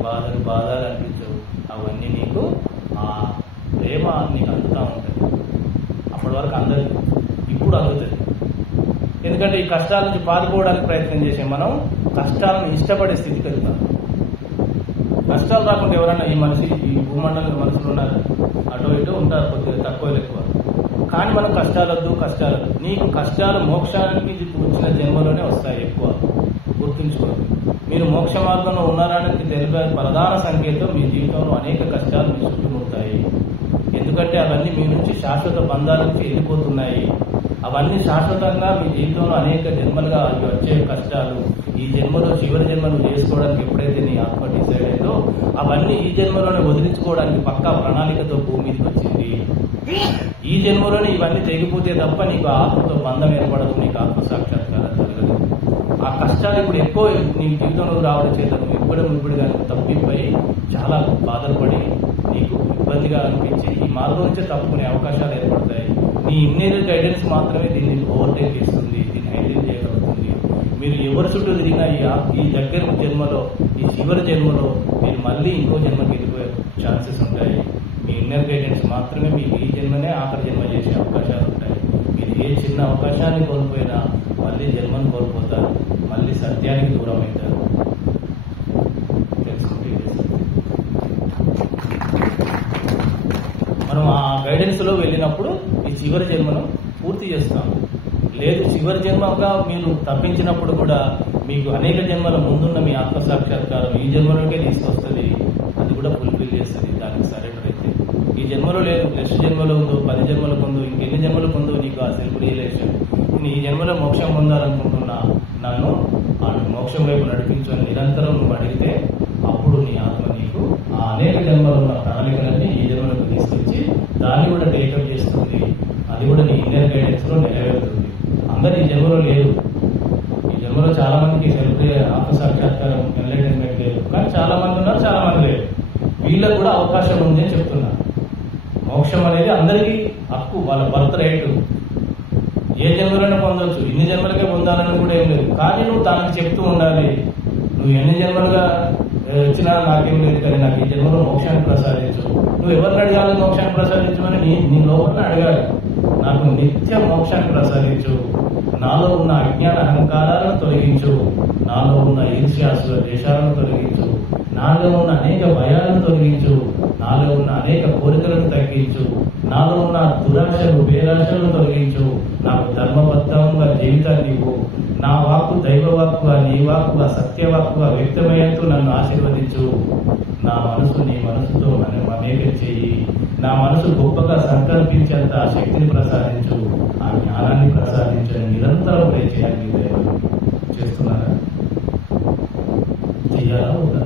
బాధలు అనిపించవు. అవన్నీ నీకు ఆ ప్రేమ నీకు అందుతూ ఉంటుంది. అప్పటి వరకు అందదు, ఇప్పుడు అందుతుంది. ఎందుకంటే ఈ కష్టాల నుంచి పారిపోవడానికి ప్రయత్నం చేసే మనం కష్టాలను ఇష్టపడే స్థితికి వెళ్తాం. కష్టాలు రాకుండా ఎవరన్నా ఈ భూమండలంలో మనుషులు ఉన్నారు? అటో ఇటో ఉంటారు, కొద్దిగా తక్కువ ఎక్కువ. కానీ మనం కష్టాలొద్దు. నీకు కష్టాలు మోక్షానికి వచ్చిన జన్మలోనే వస్తాయి ఎక్కువ. గుర్తుంచుకోండి. మీరు మోక్ష మార్గంలో ఉన్నారని తెలిపే ప్రధాన సంకేతం మీ జీవితంలో అనేక కష్టాలు మీ చుట్టుముడతాయి. ఎందుకంటే అవన్నీ మీ నుంచి శాశ్వత బంధాల నుంచి వెళ్ళిపోతున్నాయి. అవన్నీ శాశ్వతంగా మీ జీవితంలో అనేక జన్మలుగా వచ్చే కష్టాలు ఈ జన్మలో చివరి జన్మలు చేసుకోవడానికి ఎప్పుడైతే నీ ఆత్మ డిసైడ్ అయిందో అవన్నీ ఈ జన్మలోనే వదిలించుకోవడానికి పక్కా ప్రణాళికతో భూమికి వచ్చింది. ఈ జన్మలోనే ఇవన్నీ తెగిపోతే తప్ప నీకు ఆత్మతో బంధం ఏర్పడదు, నీకు ఆత్మ సాక్షాత్కారం జరగదు. ఆ కష్టాలు ఇప్పుడు ఎక్కువ నీ జీవితంలో రావడం చేత ఇప్పుడు కానీ తప్పిపోయి చాలా బాధలు పడి నీకు ఇబ్బందిగా అనిపించి ఈ మార్గం నుంచే తప్పుకునే అవకాశాలు ఏర్పడతాయి. నీ ఇన్నర్ గైడెన్స్ మాత్రమే దీన్ని ఓవర్టేక్ చేస్తుంది, దీన్ని హ్యాండిల్ చేయగలుగుతుంది. మీరు ఎవరి చుట్టూ తిరిగినా ఈ దగ్గర జన్మలో, ఈ చివరి జన్మలో మీరు మళ్ళీ ఇంకో జన్మకి వెళ్ళిపోయే ఛాన్సెస్ ఉంటాయి. మీ ఇన్నర్ గైడెన్స్ మాత్రమే మీకు ఈ జన్మనే ఆఖరి జన్మ చేసే అవకాశాలు ఉంటాయి. మీరు ఏ చిన్న అవకాశాన్ని కోల్పోయినా మళ్ళీ జన్మను కోల్పోతారు, మళ్ళీ సత్యానికి దూరం అవుతారు. మనం ఆ గైడెన్స్ లో వెళ్ళినప్పుడు ఈ చివరి జన్మను పూర్తి చేస్తాం. లేదు చివరి జన్మగా మీరు తప్పించినప్పుడు కూడా మీకు అనేక జన్మల ముందున్న మీ ఆత్మసాక్షాత్కారం ఈ జన్మలోకే తీసుకొస్తుంది, అది కూడా ఫుల్ఫిల్ చేస్తుంది. దానికి సరెండర్ అయితే ఈ జన్మలో లేదు, నెక్స్ట్ జన్మలో ఉందో, 10 జన్మలకు ఉందో, ఇంకెన్ని జన్మలకు ఉందో నీకు ఆ సెల్ఫ్ రియలైజేషన్. నేను ఈ జన్మలో మోక్షం పొందాలనుకుంటున్నా, నన్ను ఆ మోక్షం వైపు నడిపించు అని నిరంతరం నువ్వు అడిగితే అప్పుడు నీ ఆత్మ నీకు ఆ అనేక జన్మలో ఉన్న ప్రణాళికలన్నీ ఈ జన్మలకు తీసుకొచ్చి దాన్ని కూడా టేకప్ చేస్తుంది. అది కూడా నీ ఇన్నర్ గైడెన్స్ లో నెరవేరుతుంది. అందరు ఈ జన్మలో లేదు. ఈ జన్మలో చాలా మందికి సెల్ఫ్ ఆత్మసాక్షాత్కారం ఎన్లైటన్మెంట్ లేదు, కానీ చాలా మంది ఉన్నారు, చాలా మంది లేదు. వీళ్ళకు కూడా అవకాశం ఉంది అని చెప్తున్నా. మోక్షం అనేది అందరికీ హక్కు, వాళ్ళ బర్త్ రైట్. ఏ జన్మలోనే పొందవచ్చు, ఇన్ని జన్మలకే పొందాలని కూడా ఏం లేదు. కానీ నువ్వు దానికి చెప్తూ ఉండాలి, నువ్వు ఎన్ని జన్మలుగా వచ్చినా నాకేం లేదు, కానీ నాకు ఈ జన్మలో మోక్షాన్ని ప్రసాదించు. నువ్వు ఎవరిని అడగాలి మోక్షాన్ని ప్రసాదించమని? నీ లోపల అడగాలి. నాకు నిత్య మోక్షాన్ని ప్రసాదించు, నాలో ఉన్న అజ్ఞాన అహంకారాలను తొలగించు, నాలో ఉన్న ఈర్ష్యాసుల దేశాలను తొలగించు, నాలో ఉన్న అనేక భయాలను తొలగించు, నాలో ఉన్న అనేక కోరికలను తగ్గించు, నాలో ఉన్న దురాశలు పేరాశలను తొలగించు, నాకు ధర్మబద్ధంగా జీవితాన్ని ఇవ్వు, నా వాక్కు దైవవాక్కుగా, నీ వాక్కుగా, సత్యవాక్కుగా వ్యక్తమయ్యేందుకు నన్ను ఆశీర్వదించు, నా మనసు నీ మనసుతో నన్ను మమేకం చేయి, నా మనసు గొప్పగా సంకల్పించేంత ఆ శక్తిని ప్రసాదించు, ఆ జ్ఞానాన్ని ప్రసాదించని నిరంతరం ప్రే చేయాలి. దైవం చేస్తున్నారా? చెయ్యాలా ఉందా?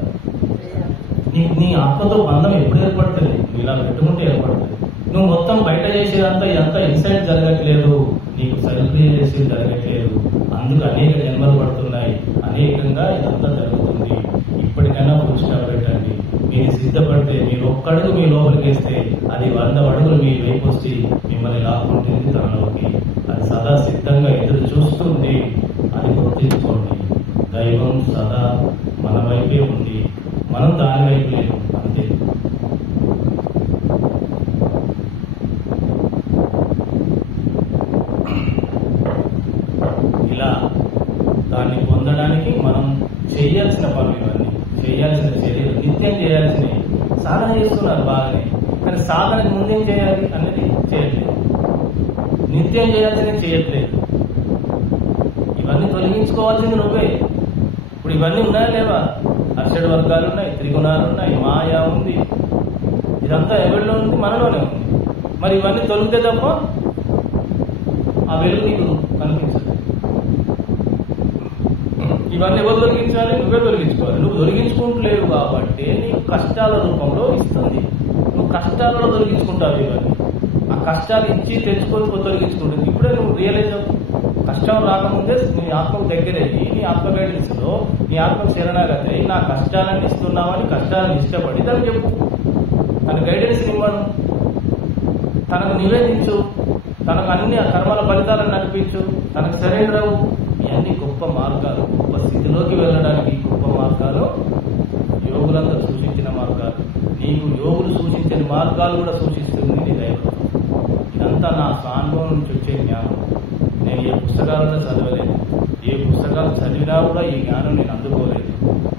నీ ఆత్మతో బంధం ఎప్పుడు ఏర్పడుతుంది? నువ్వు ఇలా పెట్టుకుంటే ఏర్పడుతుంది. నువ్వు మొత్తం బయట చేసేదంతా ఇదంతా ఇన్సైడ్ జరగట్లేదు, నీకు సెల్ఫ్ రియలైజేషన్ జరగట్లేదు. అందుకు అనేక జన్మలు పడుతున్నాయి, అనేకంగా ఇదంతా జరుగుతుంది. ఇప్పటికైనా ఫుల్ స్టాప్ పెట్టండి. మీరు సిద్ధపడితే, మీరు ఒక్కడుగు మీ లోపలికి వేస్తే అది 100 అడుగులు మీ వైపు వచ్చి మిమ్మల్ని లాక్కుంటుంది తనలోకి. అది సదా సిద్ధంగా ఎదురు చూస్తుంది. అది గుర్తించుకోండి. దైవం సదా మన వైపే ఉంది, మనం దాని వైపు లేదు, అంతే. ఇలా దాన్ని పొందడానికి మనం చేయాల్సిన పనులు, ఇవన్నీ చేయాల్సిన చర్యలు, నిత్యం చేయాల్సినవి. సాధన చేస్తున్నారు బాగానే, కానీ సాధనకు ముందేం చేయాలి అనేది చేయట్లేదు. నిత్యం చేయాల్సినవి చేయట్లేదు. ఇవన్నీ తొలగించుకోవాల్సింది నువ్వే. ఇప్పుడు ఇవన్నీ ఉన్నాయా లేవా? అర్షడ్ వర్గాలు ఉన్నాయి, త్రిగుణాలు ఉన్నాయి, మాయా ఉంది. ఇదంతా ఎవరిలో ఉంది? మనలోనే ఉంది. మరి ఇవన్నీ తొలిగితే తప్ప ఆ వెలుగు నీకు కనిపించదు. ఇవన్నీ ఎవరు తొలగించాలి? నువ్వే తొలగించుకోవాలి. నువ్వు తొలగించుకుంటలేవు కాబట్టి నీకు కష్టాల రూపంలో ఇస్తుంది. నువ్వు కష్టాలలో తొలగించుకుంటావు. ఇవన్నీ ఆ కష్టాలు ఇచ్చి తెచ్చుకొని తొలగించుకుంటుంది. ఇప్పుడే నువ్వు రియలైజ్ అవ్వు. కష్టం రాకముందే నీ ఆత్మకు దగ్గరయ్యి, నీ ఆత్మ గైడెన్స్ లో నీ ఆత్మకు శరణాగతి అయ్యి, నా కష్టాలను ఇస్తున్నావని కష్టాలను ఇష్టపడి తను చెప్పు. తన గైడెన్స్ ఇవ్వను, తనకు నివేదించు, తనకు అన్ని కర్మల ఫలితాలను నడిపించు, తనకు సరెండర్ అవ్వు. ఇవన్నీ గొప్ప మార్గాలు. గొప్ప స్థితిలోకి వెళ్ళడానికి గొప్ప మార్గాలు యోగులంతా సూచించిన మార్గాలు. నీకు యోగులు సూచించిన మార్గాలు కూడా సూచిస్తుంది నీ దైవం. ఇదంతా నా స్వానుభవం నుంచి వచ్చే జ్ఞానం. నేను ఏ పుస్తకాలలో చదవలేదు, ఏ పుస్తకాలు చదివినా కూడా ఈ జ్ఞానం నేను అందుకోలేదు.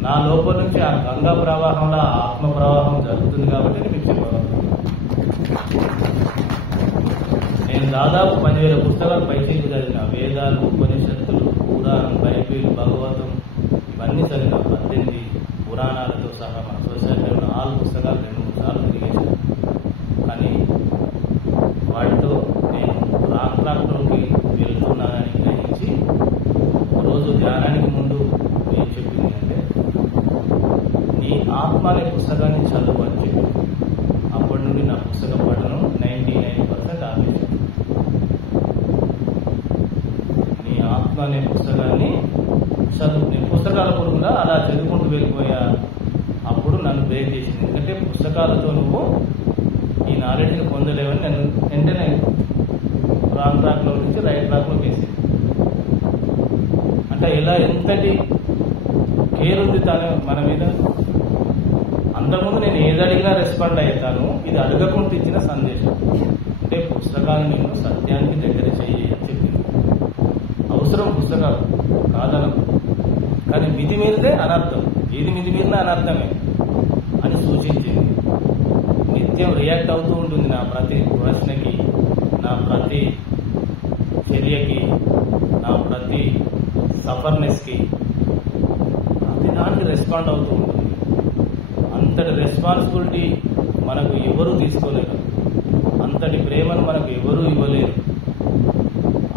నా లోపల నుంచి ఆ గంగా ప్రవాహంలో ఆత్మ ప్రవాహం జరుగుతుంది కాబట్టి నేను మీకు చెప్పగలుగుతాను. నేను దాదాపు 10,000 పుస్తకాలు పైచేసి చదివిన. వేదాలు, ఉపనిషత్తులు, పురాణం, బైబిల్, భగవతం ఇవన్నీ చదివిన. 18 పురాణాలతో సహా మన సొసైటీలో 4 పుస్తకాలు 2-3 సార్లు తిరిగేశాను. కానీ వాటితో నేను రాక్లోకి వెళ్తున్నానని గ్రహించి రోజు ధ్యానానికి ముందు నేను చెప్పింది అంటే, నీ ఆత్మ అనే పుస్తకాన్ని చదువు అని చెప్పి అప్పటి నుండి నా పుస్తక పఠనం 99% ఆపేసింది. నీ ఆత్మ అనే పుస్తకాన్ని చదువు. నేను పుస్తకాల పొరుగుగా అలా చదువుకుంటూ వెళ్ళిపోయా. అప్పుడు నన్ను బ్రేక్ చేసింది. ఎందుకంటే పుస్తకాలతో నువ్వు ఈ నాలెడ్జ్ని పొందలేవని నేను వెంటనే రాంగ్ ట్రాక్లో నుంచి రైట్ ట్రాక్లోకి వేసింది. అంటే ఎలా ఎలా ఎంతటి కేర్ ఉంది తను మన మీద. అంతకుముందు నేను ఏది అడిగినా రెస్పాండ్ అవుతాను. ఇది అడగకుండా ఇచ్చిన సందేశం. అంటే పుస్తకాలు నేను సత్యానికి దగ్గర చెయ్యి అని చెప్పింది. అవసరం పుస్తకాలు కాదనకు, కానీ మితి మీరితే అనర్థం. ఏది మితి మీరినా అనర్థమే అని సూచించింది. నిత్యం రియాక్ట్ అవుతూ ఉంటుంది నా ప్రతి ప్రశ్నకి, నా ప్రతి చర్యకి, నా ప్రతి సఫర్నెస్కి, ప్రతి దానికి రెస్పాండ్ అవుతూ ఉంటుంది. అంతటి రెస్పాన్సిబిలిటీ మనకు ఎవరూ తీసుకోలేరు. అంతటి ప్రేమను మనకు ఎవరూ ఇవ్వలేరు.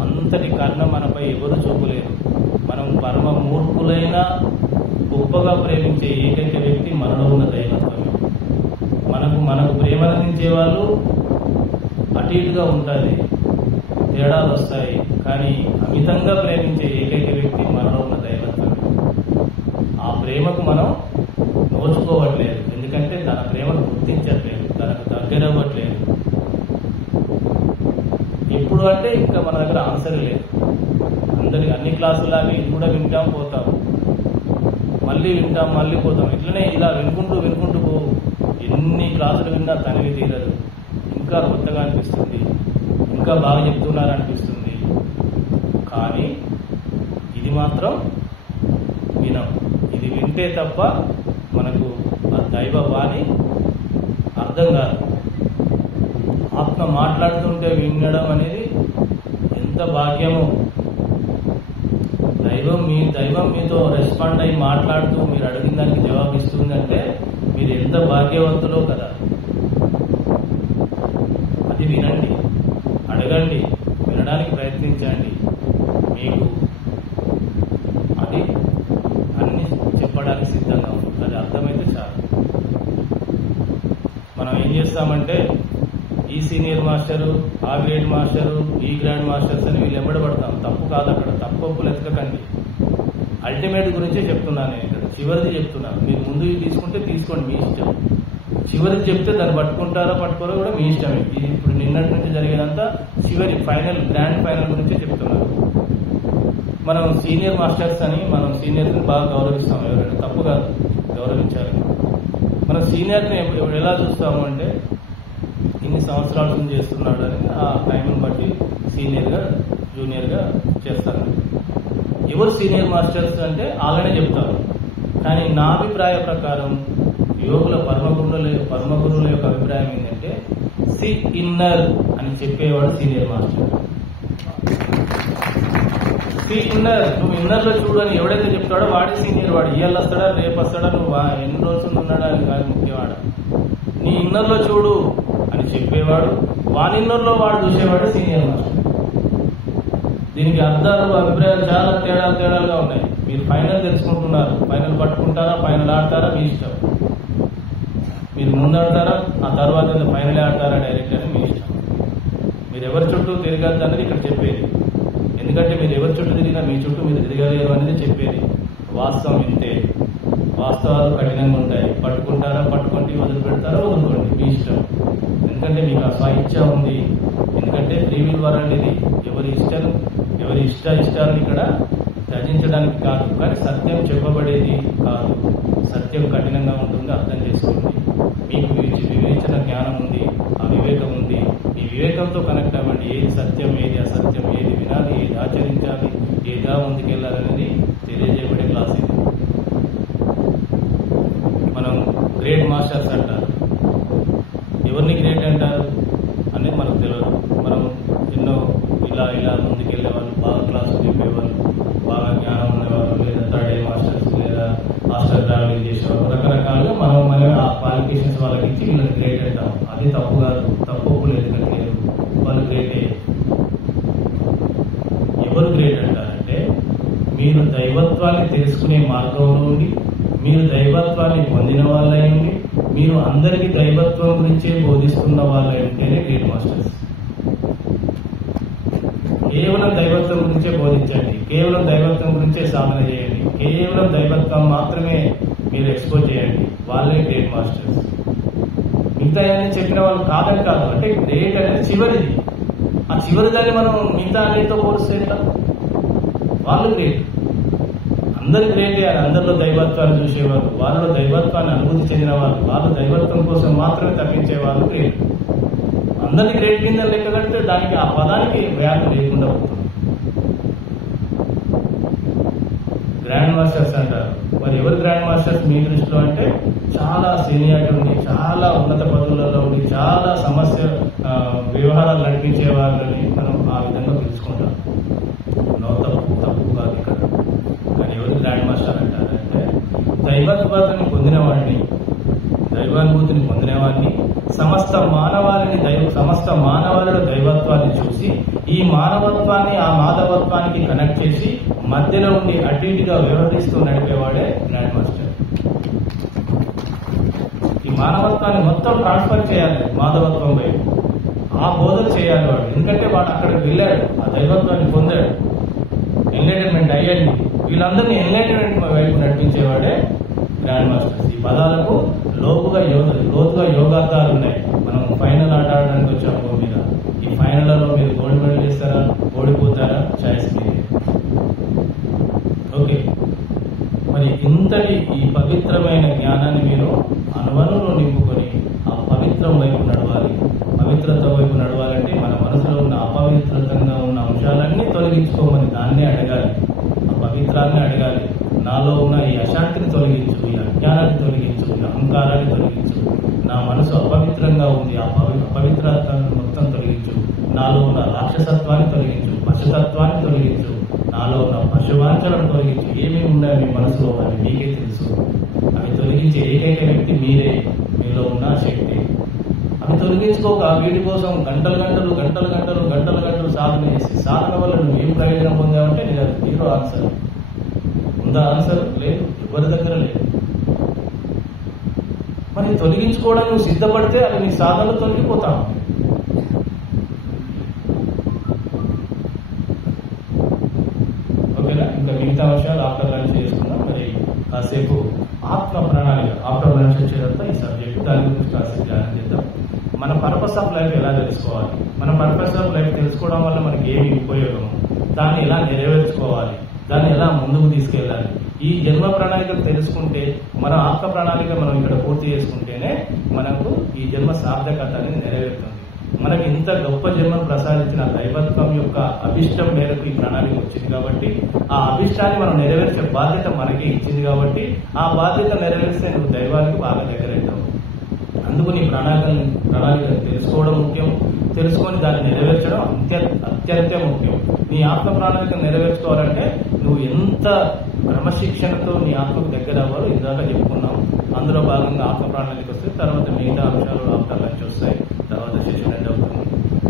అంతటి కరుణ మనపై ఎవరు చూపలేరు. మనం పరమ మూర్ఖులైన గొప్పగా ప్రేమించే ఏకైక వ్యక్తి మనలో ఉన్న దైవత్వమే. మనకు ప్రేమ అందించే వాళ్ళు అటు ఇటుగా ఉంటుంది, తేడాలు వస్తాయి. కానీ అమితంగా ప్రేమించే ఏకైక వ్యక్తి మనలో ఉన్న దైవత్వమే. ఆ ప్రేమకు మనం నోచుకోవట్లేదు. ఎందుకంటే తన ప్రేమను గుర్తించట్లేదు, తనకు దగ్గరవ్వట్లేదు. ఎప్పుడు అంటే ఇంకా మన దగ్గర ఆన్సర్ లేదు. అన్ని క్లాసులు ఇది కూడా వింటాం, పోతాం, మళ్ళీ వింటాం, మళ్ళీ పోతాం. ఇట్లనే ఇలా వినుకుంటూ పో. ఎన్ని క్లాసులు విన్నా తనివి తీరదు. ఇంకా కొత్తగా అనిపిస్తుంది, ఇంకా బాగా చెప్తున్నారు అనిపిస్తుంది. కానీ ఇది మాత్రం వినం. ఇది వింటే తప్ప మనకు ఆ దైవ వాణి అర్థం కాదు. ఆత్మ మాట్లాడుతుంటే వినడం అనేది ఎంత భాగ్యమో. దైవం మీతో రెస్పాండ్ అయ్యి మాట్లాడుతూ మీరు అడిగిన దానికి జవాబిస్తుందంటే మీరు ఎంత భాగ్యవంతులో కదా. అది వినండి, అడగండి, వినడానికి ప్రయత్నించండి. మీకు అది అన్ని చెప్పడానికి సిద్ధంగా ఉంటుంది. అది అర్థమైతే చాలు. మనం ఏం చేస్తామంటే ఈ సీనియర్ మాస్టరు, ఆ గ్రేడ్ మాస్టరు, ఈ గ్రాండ్ మాస్టర్స్ అని వీళ్ళు ఎంబడబడతాం. తప్పు కాదు, అక్కడ తప్పులు ఎతకండి. అల్టిమేట్ గురించే చెప్తున్నాను నేను ఇక్కడ. చివరిది చెప్తున్నాను. మీరు ముందు తీసుకుంటే తీసుకోండి, మీ ఇష్టం. చివరిది చెప్తే దాన్ని పట్టుకోరో కూడా మీ ఇష్టమే. ఇది ఇప్పుడు నిన్నటి నుంచి జరిగేదంతా చివరి ఫైనల్, గ్రాండ్ ఫైనల్ గురించే చెప్తున్నాను. మనం సీనియర్ మాస్టర్స్ అని మనం సీనియర్స్ని బాగా గౌరవిస్తాం. ఎవరైనా తప్పు కాదు, గౌరవించాలి. మనం సీనియర్ని ఎలా చూస్తాము అంటే ఇన్ని సంవత్సరాల నుంచి చేస్తున్నాడు అని ఆ టైంని బట్టి సీనియర్గా జూనియర్గా చేస్తారు. ఎవరు సీనియర్ మాస్టర్స్ అంటే అలానే చెప్తారు. కానీ నా అభిప్రాయ ప్రకారం యోగుల పరమగురువుల యొక్క అభిప్రాయం ఏంటంటే సి ఇన్నర్ అని చెప్పేవాడు సీనియర్ మాస్టర్. సి ఇన్నర్, నువ్వు ఇన్నర్ లో చూడు అని ఎవడైతే చెప్తాడో వాడే సీనియర్. వాడు ఇయ్యాలు వస్తాడా, రేపు వస్తాడా, నువ్వు ఎన్ని రోజులు ఉన్నాడా అని కాదు ముఖ్యవాడ. నీ ఇన్నర్ లో చూడు అని చెప్పేవాడు, వాని ఇన్నర్ లో వాడు చూసేవాడు సీనియర్ మాస్టర్. దీనికి అర్థాలు, అభిప్రాయాలు చాలా తేడాలుగా ఉన్నాయి. మీరు ఫైనల్ తెలుసుకుంటున్నారు. ఫైనల్ పట్టుకుంటారా, ఫైనల్ ఆడతారా, మీ ఇష్టం. మీరు ముందు ఆడతారా, ఆ తర్వాత ఫైనల్ ఆడతారా డైరెక్ట్ అని మీ ఇష్టం. మీరు ఎవరి చుట్టూ తిరగద్దు అనేది ఇక్కడ చెప్పేది. ఎందుకంటే మీరు ఎవరి చుట్టూ తిరిగినా మీ చుట్టూ మీరు తిరగలేరు అనేది చెప్పేది. వాస్తవం ఇంతే. వాస్తవాలు కఠినంగా ఉంటాయి. పట్టుకుంటారా, పట్టుకోండి, వదిలిపెడతారా, వదులుకోండి, మీ ఇష్టం. ఎందుకంటే మీకు ఆ స్వయిచ్ఛ ఉంది. ఎందుకంటే ఫ్రీ విల్ వరల్డ్ ఇది. ఎవరి ఇష్టాలను ఇక్కడ త్యజించడానికి కాదు, కానీ సత్యం చెప్పబడేది కాదు. సత్యం కఠినంగా ఉంటుంది, అర్థం చేసుకోండి. మీకు వివేచన జ్ఞానం ఉంది, ఆ వివేకం ఉంది. ఈ వివేకంతో కనెక్ట్ అవ్వండి. ఏది సత్యం, ఏది అసత్యం, ఏది వినాలి, ఏది ఆచరించాలి, ఏదా ముందుకెళ్ళాలనేది తెలియజేయబడే క్లాస్ ఇది. మనం గ్రేట్ మాస్టర్స్ అంటారు. ఎవరిని గ్రేట్ అంటారు అనేది మనకు తెలియదు. మనం ఎన్నో ఇలా ముందుకెళ్లే వాళ్ళు, బాగా క్లాసులు చెప్పేవాళ్ళు, బాగా జ్ఞానం ఉండేవాళ్ళు, లేదా థర్డ్ ఏ మాస్టర్స్, లేదా మాస్టర్ ట్రావెలింగ్ చేసేవాళ్ళు, రకరకాలుగా మనం ఆ క్వాలిఫికేషన్స్ వాళ్ళకి ఇచ్చి వీళ్ళని గ్రేట్ అంటాం. అది తప్పు కాదు, తప్పు ఎందుకంటే వాళ్ళు గ్రేటే. ఎవరు గ్రేట్ అంటారంటే మీరు దైవత్వాన్ని తెలుసుకునే మార్గంలో ఉండి, మీరు దైవత్వాన్ని పొందిన వాళ్ళై ఉండి, మీరు అందరికీ దైవత్వం గురించే బోధిస్తున్న వాళ్ళై ఉంటేనే గ్రేట్ మాస్టర్స్. కేవలం దైవత్వం గురించే బోధించండి, కేవలం దైవత్వం గురించే సాధన చేయండి, కేవలం దైవత్వం మాత్రమే మీరు ఎక్స్పోజ్ చేయండి, వాళ్ళే గ్రేట్ మాస్టర్స్. మిగతా అని చెప్పిన వాళ్ళు కాదని కాదు. అంటే గ్రేట్ అనేది చివరిది. ఆ చివరి దాన్ని మనం మిగతా అన్నిటితో పోలిస్తే వాళ్ళు గ్రేట్. అందరు గ్రేట్ అయ్యారు. అందరిలో దైవత్వాన్ని చూసేవారు, వాళ్ళలో దైవత్వాన్ని అనుభూతి చెందిన వాళ్ళు, వాళ్ళు దైవత్వం కోసం మాత్రమే తప్పించే వాళ్ళు గ్రేట్. అందరినీ గ్రేట్ కింద లెక్క కడితే దానికి ఆ పదానికి వ్యాప్తి లేకుండా పోతుంది. గ్రాండ్ మాస్టర్స్ అంటారు. మరి ఎవరు గ్రాండ్ మాస్టర్స్ మీ దృష్టిలో అంటే చాలా సీనియారిటీ ఉండి, చాలా ఉన్నత పదవులలో ఉండి, చాలా సమస్య వ్యవహారాలు నడిపించే వాళ్ళని మనం ఆ విధంగా పిలుచుకుంటాం. తప్పు కాదు ఇక్కడ. కానీ ఎవరు గ్రాండ్ మాస్టర్ అంటారంటే దైవత్వాన్ని పొందినవాడిని, దైవానుభూతిని పొందినవాడిని, సమస్త మానవాళిలో దైవత్వాన్ని చూసి ఈ మానవత్వాన్ని ఆ మాధవత్వానికి కనెక్ట్ చేసి మధ్యలో ఉండి అటు ఇటుగా వ్యవహరిస్తూ నడిపేవాడే గ్రాండ్ మాస్టర్. ఈ మానవత్వాన్ని మొత్తం ట్రాన్స్ఫర్ చేయాలి మాధవత్వం వైపు, ఆ బోధన చేయాలి వాడు. ఎందుకంటే వాడు అక్కడికి వెళ్ళాడు, ఆ దైవత్వాన్ని పొందాడు, ఎన్లైటన్మెంట్ అయ్యాడు. వీళ్ళందరినీ ఎన్లైటన్మెంట్ వైపు నడిపించేవాడే గ్రాండ్ మాస్టర్స్. ఈ పదాలకు లోతుగా యోగార్థాలు ఉన్నాయి. మనం ఫైనల్ ఆట ఆడడానికి వచ్చాం భూమి మీద. ఈ ఫైనల్లో మీరు గోల్డ్ మెడల్ చేస్తారా, ఓడిపోతారా, చాయిస్ మీదే. ఓకే, మరి ఇంతటి ఈ పవిత్రమైన జ్ఞానాన్ని మీరు అనువనులో నింపుకొని ఆ పవిత్రం వైపు నడవాలి. పవిత్రత వైపు నడవాలంటే మన మనసులో ఉన్న అపవిత్రతంగా ఉన్న అంశాలన్నీ తొలగించుకోమని దాన్నే అడగాలి, ఆ పవిత్రాన్ని అడగాలి. నాలో ఉన్న ఈ అశాంతిని తొలగించు, ఈ అజ్ఞానాన్ని తొలగించు, ఈ అహంకారాన్ని తొలగించు. నా మనసు అపవిత్రంగా ఉంది, ఆ అపవిత్రతను మొత్తం తొలగించు. నాలో ఉన్న రాక్షసత్వాన్ని తొలగించు, పశుతత్వాన్ని తొలగించు, నాలో ఉన్న పశువాంఛలను తొలగించు. ఏమేమి ఉన్నాయో మీ మనసులో అవి మీకే తెలుసు. అవి తొలగించే ఏకైక వ్యక్తి మీరే, మీలో ఉన్న శక్తి. అవి తొలగించుకోక వీటి కోసం గంటలు సాధన చేసి, సాధన వల్ల నువ్వు ఏం ప్రయోజనం పొందావంటే నేను అది జీరో ఆన్సర్. ఉందా ఆన్సర్? లేదు, ఎవరి దగ్గర లేదు. మరి తొలగించుకోవడానికి నువ్వు సిద్ధపడితే అది నీ సాధనలో తొలగిపోతావు. ఓకేనా? ఇంకా మిగతా విషయాలు ఆఫ్టర్ లంచ్ చేసుకున్నాం. మరి కాసేపు ఆత్మ ప్రణాళిక ఆఫ్టర్ లంచ్ వచ్చేదంతా ఈ సబ్జెక్టు, దాని గురించి కాసేపు ధ్యానం చేద్దాం. మన పర్పస్ ఆఫ్ లైఫ్ ఎలా తెలుసుకోవాలి, మన పర్పస్ ఆఫ్ లైఫ్ తెలుసుకోవడం వల్ల మనకి ఏమి ఉపయోగం, దాన్ని ఎలా నెరవేర్చుకోవాలి, దాన్ని ఎలా ముందుకు తీసుకెళ్ళాలి. ఈ జన్మ ప్రణాళికలు తెలుసుకుంటే, మన ఆత్మ ప్రణాళిక మనం ఇక్కడ పూర్తి చేసుకుంటేనే మనకు ఈ జన్మ సార్థకత అనేది నెరవేరుతుంది. మనకి ఇంత గొప్ప జన్మను ప్రసాదించిన దైవత్వం యొక్క అభిష్టం మేరకు ఈ ప్రణాళిక వచ్చింది కాబట్టి, ఆ అభిష్టాన్ని మనం నెరవేర్చే బాధ్యత మనకి ఇచ్చింది కాబట్టి, ఆ బాధ్యత నెరవేర్చే నువ్వు దైవానికి బాగా దగ్గరవుతావు. అందుకు నీ ప్రణాళిక తెలుసుకోవడం ముఖ్యం, తెలుసుకొని దాన్ని నెరవేర్చడం అత్యంత ముఖ్యం. నీ ఆత్మ ప్రణాళిక నెరవేర్చుకోవాలంటే నువ్వు ఎంత క్రమశిక్షణతో నీ ఆత్మకు దగ్గర అవ్వాలో ఇందాక చెప్పుకున్నాం. అందులో భాగంగా ఆత్మ ప్రణాళిక వస్తే తర్వాత మిగతా అంశాలు ఆఫ్టర్ లంచ్ వస్తాయి. తర్వాత సెషన్ ఎండ్ అవుతుంది.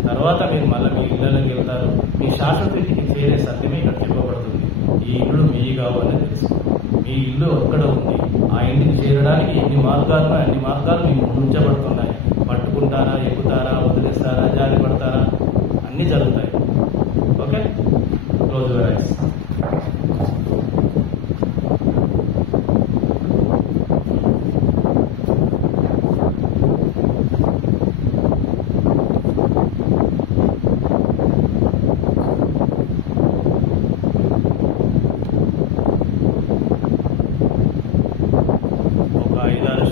తర్వాత మీరు మళ్ళీ మీ ఇళ్లలోకి వెళ్తారు. మీ శాశ్వత ఇంటికి చేరే సత్యమే ఇక్కడ చెప్పబడుతుంది. ఈ ఇల్లు మీ కావాలని తెలుసుకోండి. మీ ఇల్లు ఒక్కడ ఉంది. ఆ ఇంటికి చేరడానికి ఎన్ని మార్గాలు అన్ని మార్గాలు మీకు ఉంచబడుతున్నాయి. పట్టుకుంటారా, ఎక్కుతారా, వదిలేస్తారా, జారి పడతారా, అన్ని జరుగుతాయి. Okay, close your eyes.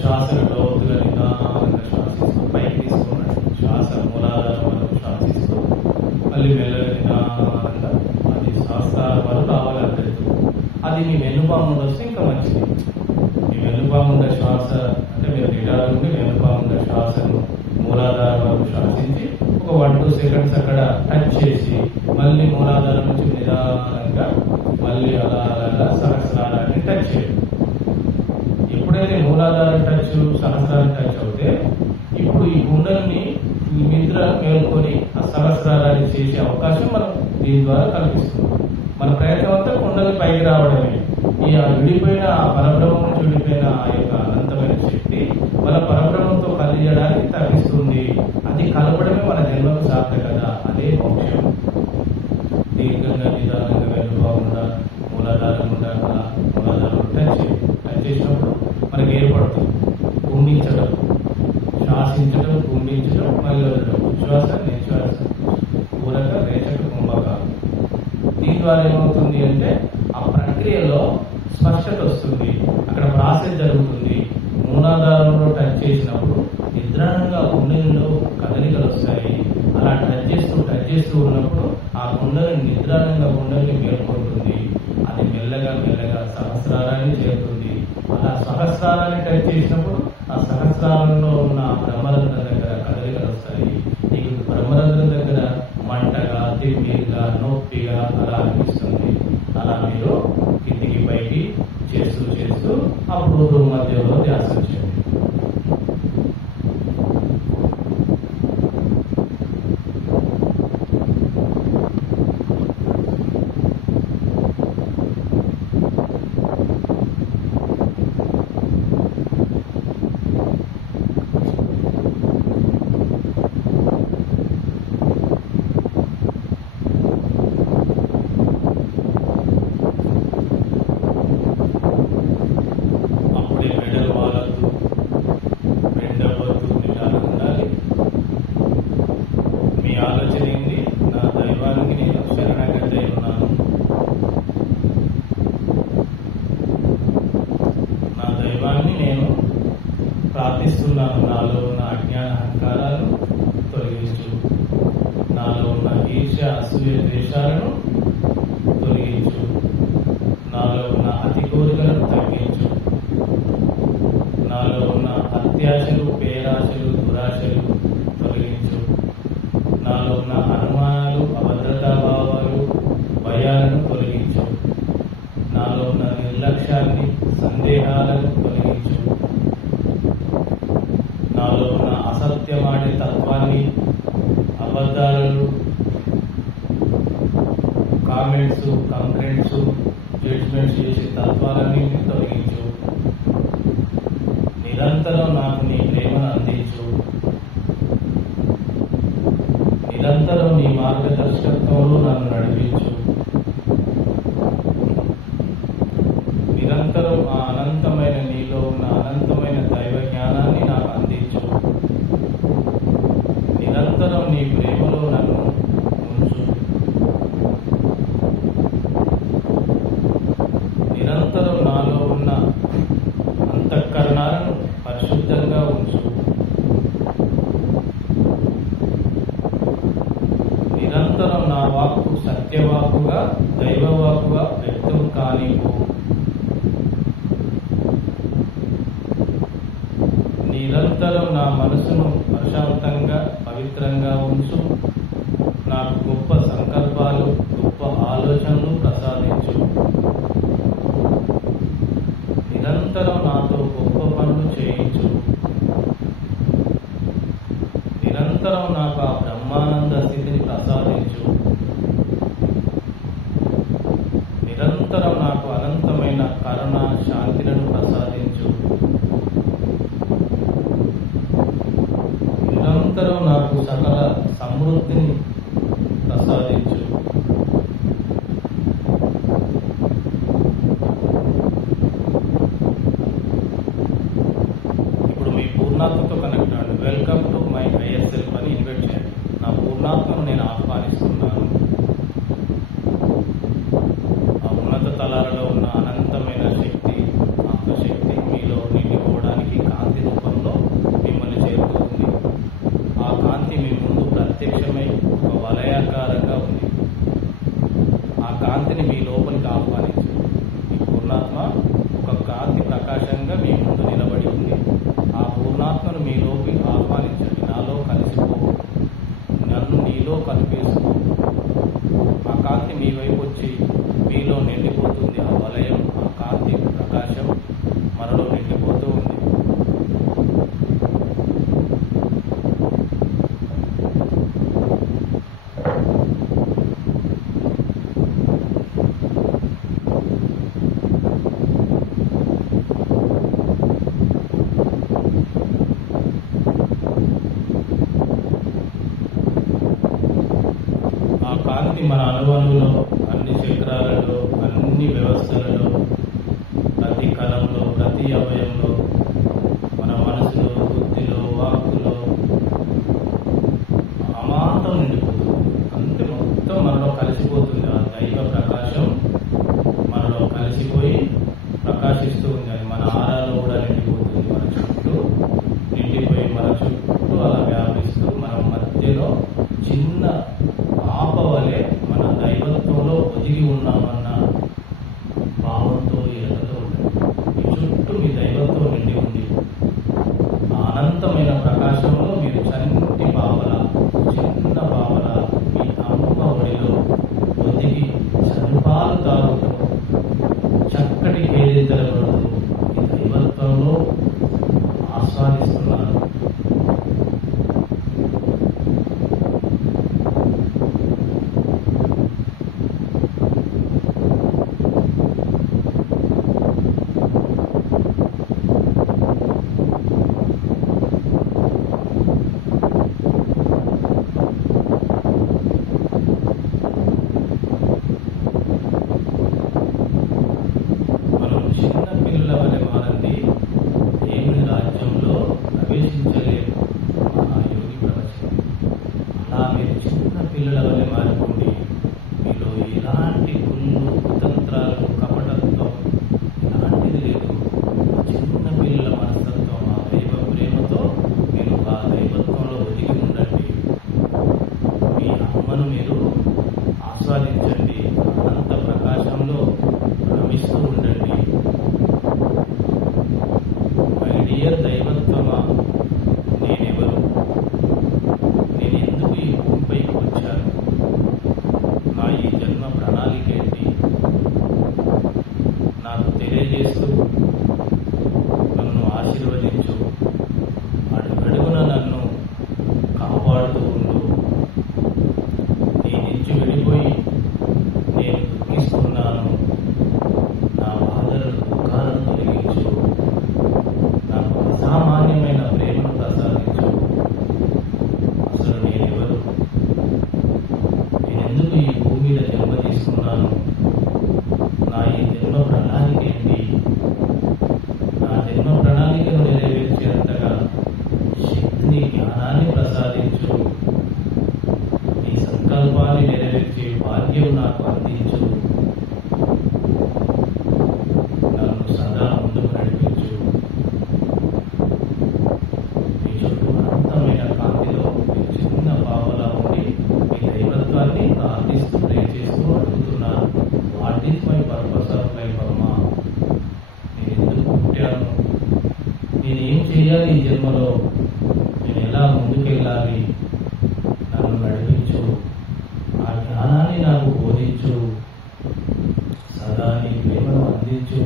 శ్వాసను లోతుగా నిదానంగా శ్వాసిస్తూ పైకి తీసుకున్నాడు. శ్వాస మూలాధారం వరకు శ్వాసిస్తూ మళ్ళీ మెల్లగా నిదానంగా అది శ్వాసాల వరకు రావాలంటే అది మీ వెన్నుపాము వస్తే ఇంకా మంచిది. మీ వెన్నుపాము శ్వాస అంటే మీరు నిటారు నుండి వెన్నుపాము శ్వాసను మూలాధారం వరకు శ్వాసించి ఒక 1-2 సెకండ్స్ అక్కడ టచ్ చేసి మళ్ళీ మూలాధారం నుంచి నిదానంగా మళ్ళీ అలా అలా సహస్రారాన్ని టచ్ చేయండి. ఎప్పుడైతే మూలాధారం టచ్, సహస్రాన్ని టచ్ అవుతే ఇప్పుడు ఈ గుండెల్ని నిద్ర మేల్కొని ఆ సహస్రారాన్ని చేసే అవకాశం మనం దీని ద్వారా కల్పిస్తున్నాం. మన ప్రయత్నం అంతా కుండలి పైకి రావడమే. ఈ విడిపోయిన ఆ పరబ్రహ్మం నుంచి విడిపోయిన ఆ యొక్క అనంతమైన శక్తి మన పరబ్రహ్మంతో కలియడానికి తగ్గిస్తుంది. అది కలపడమే మన జన్మకు సార్థకత, అదే మోక్షం. దీర్ఘంగా నిదానంగా వెళ్ళిపోకుండా మూలాధారం ఉండాలి. మూలాధారం టచ్ చేసినప్పుడు మనకి ఏర్పడుతుంది కుంభించడం, శ్వాసించడం, కుంభించడం, మళ్ళీ వదలడం, ఉచ్ఛ్వాస నిశ్వాస, పూరక రేచక కుంభకాలు. దీని ద్వారా ఏమవుతుంది అంటే ఆ ప్రక్రియలో చేసినప్పుడు నిద్రాణంగా కుండలిలో కదలికలు వస్తాయి. అలా టచ్ చేస్తూ ఉన్నప్పుడు ఆ కుండలిని నిద్రాణంగా కుండలిని మేల్కొంటుంది. అది మెల్లగా మెల్లగా సహస్రారాన్ని చేరుతుంది. అలా సహస్రారాన్ని టచ్ చేసినప్పుడు ఆ సహస్రారంలో ఉన్న బ్రహ్మరంధ్రం దగ్గర కదలికలు వస్తాయి. నీకు బ్రహ్మరంధ్రం దగ్గర మంటగా, తిమ్మిగా, నొప్పిగా అలా అనిపిస్తుంది. అలా మీరు కిందికి పైకి చేస్తూ అప్పుడు మధ్యలో ధ్యాస చేయండి. నేను ప్రార్థిస్తున్నాను. నాలో ఉన్న అజ్ఞాన అహంకారాలను తొలగించు. నాలో ఉన్న ఈర్ష్య, అసూయ, ద్వేషాలను తొలగించు. నాలో ఉన్న అతి కోరికలను తగ్గించు. నాలో ఉన్న అత్యాశలు, పేరాశలు, దురాశలు తొలగించు. నాలో ఉన్న అనుమానాలు, అభద్రతా భావాలు, భయాలను తొలగించు. నాలో ఉన్న నిర్లక్ష్యాన్ని, సందేహాలను తొలగించు. నాలో ఉన్న అసత్యమాడే తత్వాన్ని, అబద్ధాలను, కామెంట్స్, కంప్లైంట్స్, జడ్జ్మెంట్స్ చేసే తత్వాలన్నీ తొలగించు. నిరంతరం నాకు నీ ప్రేమను అందించు. నిరంతరం నీ మార్గదర్శకత్వంలో నన్ను నడిపించు. నిరంతరం ఆ అనంతమైన నీలో ఉన్న అనంతమైన దైవ జ్ఞానాన్ని నాకు అందించు. నిరంతరం నీ ప్రేమలో నన్ను ఉంచు. నిరంతరం నాలో ఉన్న అంతఃకరణాలను పరిశుద్ధంగా ఉంచు. నిరంతరం నా వాక్కు సత్యవాక్కుగా, దైవవాక్కుగా వ్యక్తం కానివ్వు. నిరంతరం నా మనసును ప్రశాంతంగా, పవిత్రంగా ఉంచు. నాకు గొప్ప సంకల్పాలు, గొప్ప ఆలోచనలు ప్రసాదించు. నిరంతరం నాతో గొప్ప పనులు చేయించు. నిరంతరం నాకు ఆ బ్రహ్మానంద స్థితిని ప్రసాదించు. నిరంతరం నాకు అనంతమైన కరుణ, శాంతిలను ప్రసాదించు. నిరంతరం నాకు సకల సమృద్ధిని ప్రసాదించు. ఇప్పుడు మీ పూర్ణాత్మతో కనెక్ట్ అవ్వండి. Welcome to my hire self అని ఇన్వైట్ చేయండి. నా పూర్ణాత్మను నేను ఆహ్వానిస్తున్నాను. ఆ ఉన్నత తలాలలో ఉన్న అనంతమైన శక్తి, ఆత్మశక్తి మీలో నిండిపోవడానికి కాంతి రూపంలో మిమ్మల్ని చేరుతుంది. ఆ కాంతి మీ ముందు ప్రత్యక్షమై ఒక వలయాకారంగా ఉంది. ఆ కాంతిని మీ లోపలికి ఆహ్వానించు. ఈ పూర్ణాత్మ ఒక కాంతి ప్రకాశంగా మీ ముందు నిలబడి ఉంది. ఆ పూర్ణాత్మను మీ ఆస్వాదిస్తున్నాను. మనం చిన్న పిల్లల వలె మారండి, దేవుని రాజ్యంలో ప్రవేశించలేము. మహాయోగి ప్రవచనం. అలా మీరు చిన్న పిల్లల వలె మారిపోండి. మీలో ఎలాంటి కుళ్ళు, కుతంత్రాలు, కపటత్వం ఇలాంటిది లేదు. చిన్న పిల్లల మనస్తత్వం, ఆ దైవ ప్రేమతో మీరు ఆ దైవత్వంలో ఒదిగి ఉండండి. మీ అమ్మను మీరు ఆస్వాదించండి. అనంత ప్రకాశంలో రమిస్తూ ఉండండి. మై డియర్ దైవత్వమా, నేనెవరు? నేను ఎందుకు ఈ భూమిపైకి వచ్చాను? నా ఈ జన్మ ప్రణాళిక ఏంటి? నాకు తెలియజేస్తూ నన్ను ఆశీర్వదించు. అడుగడుగున నన్ను కాపాడుతూ ఉండు. నీ నుంచి విడిపోయి నేను దుఃఖిస్తున్నాను. నా బాధలను, దుఃఖాలను తొలగించు. నాకు అసామాన్యమైన ప్రేమను ప్రసాదించు. అసలు నేనెవరు? నేనెందుకు ఈ భూమి మీద జన్మ తీసుకున్నాను? నా ఈ జన్మ ప్రణాళిక ఏంటి? నా జన్మ ప్రణాళికను నెరవేర్చేంతగా శక్తిని, జ్ఞానాన్ని ప్రసాదించు. నీ సంకల్పాన్ని నెరవేర్చే భాగ్యం నాకు అందించు. నన్ను సదా ముందుకు నడిపించు. మీ చుట్టూ అనంతమైన కాంతిలో మీరు చిన్న పావలా ఉండి మీ దైవత్వాన్ని ప్రార్థిస్తూ చేస్తూ అడుగుతున్నాను. What is my purpose of life అమ్మా? నేను ఎందుకు పుట్టాను? నేనేం చేయాలి ఈ జన్మలో? నేను ఎలా ముందుకెళ్ళాలి? నన్ను నడిపించు. ఆ జ్ఞానాన్ని నాకు బోధించు. సదా నీ ప్రేమను అందించు.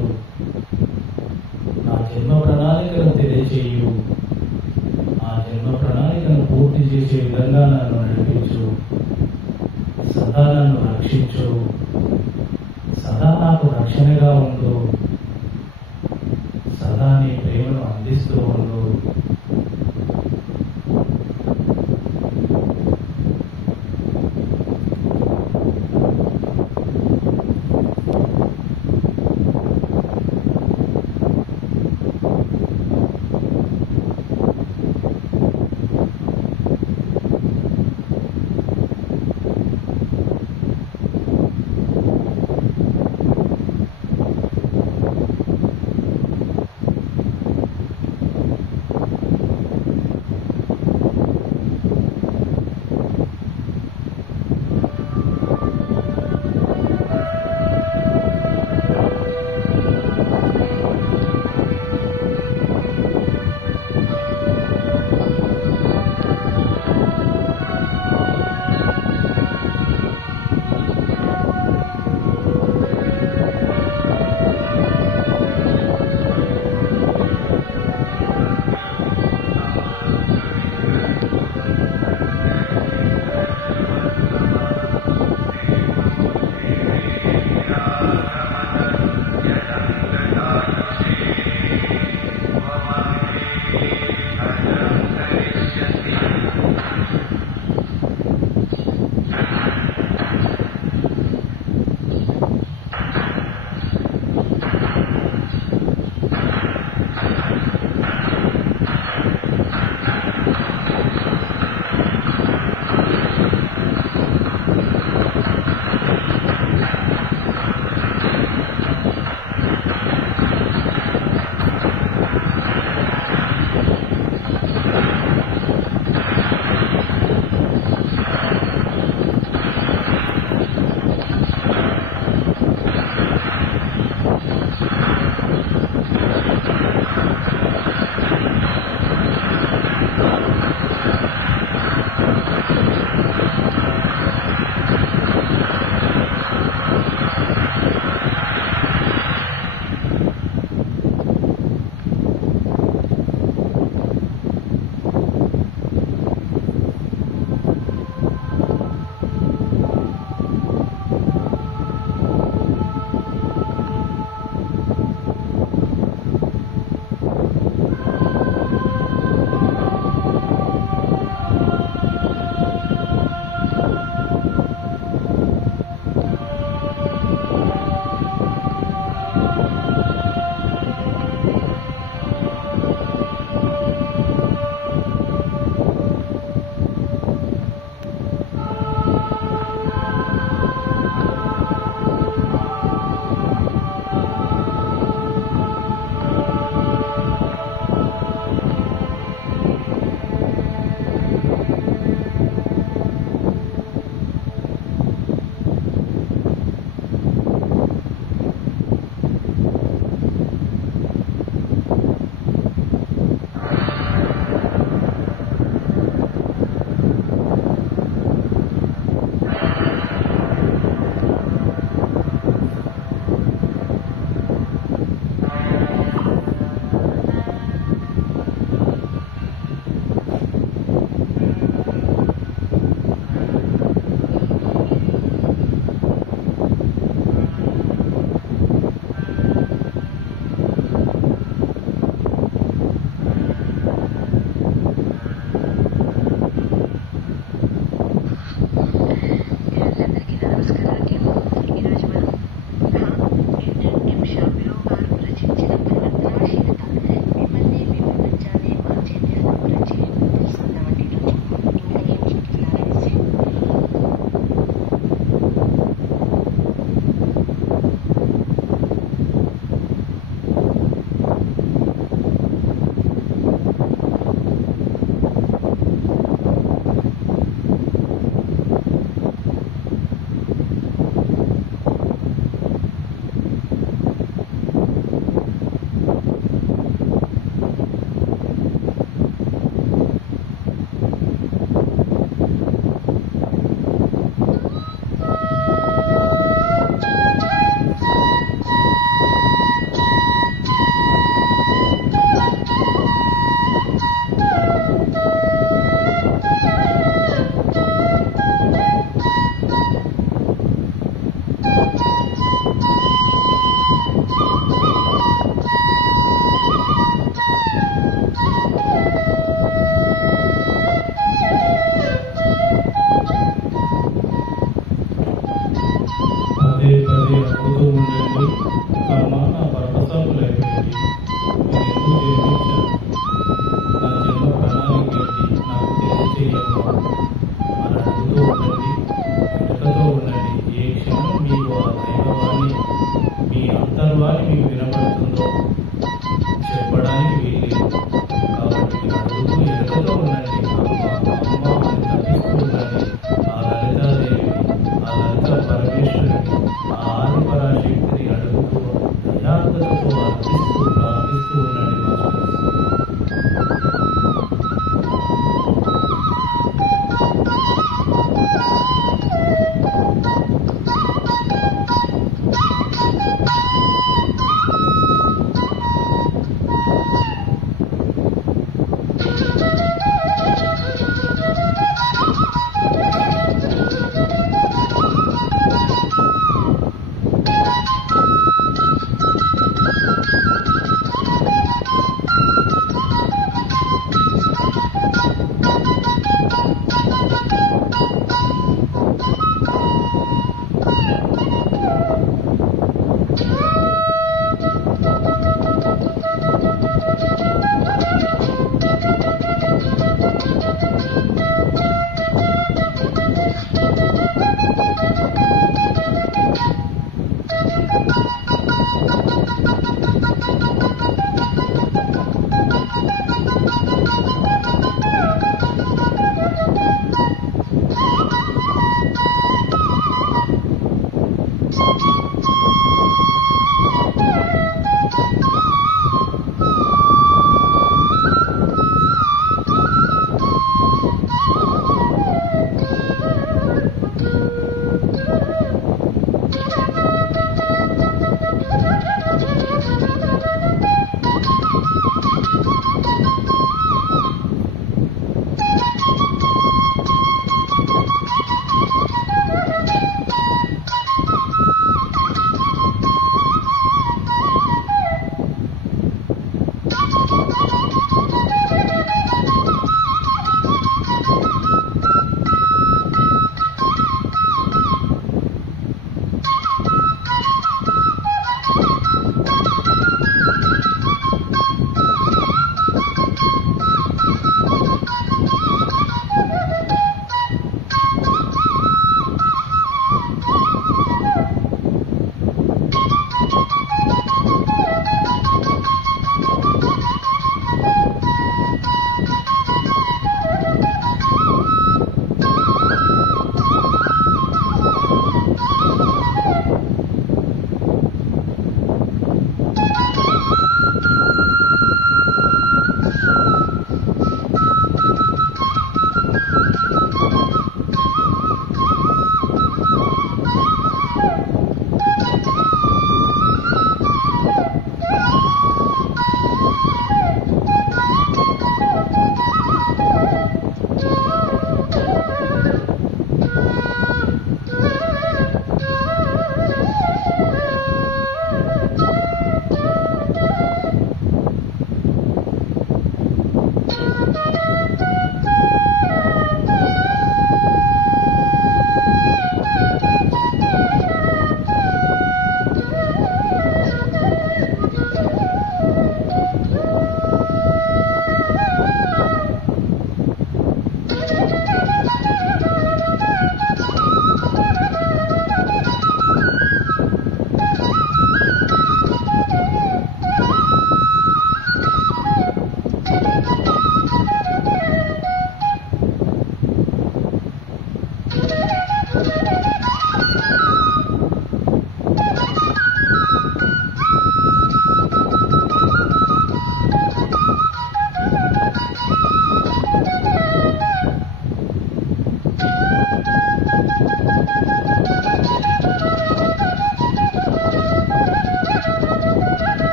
నా జన్మ ప్రణాళికను తెలియచేయు. ఆ జన్మ ప్రణాళికను పూర్తి చేసే విధంగా నన్ను నడిపించు. సదా నన్ను రక్షించు. సదా నాకు రక్షణగా ఉండు. సదా నీ ప్రేమను అందిస్తూ ఉండు.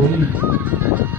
Friends,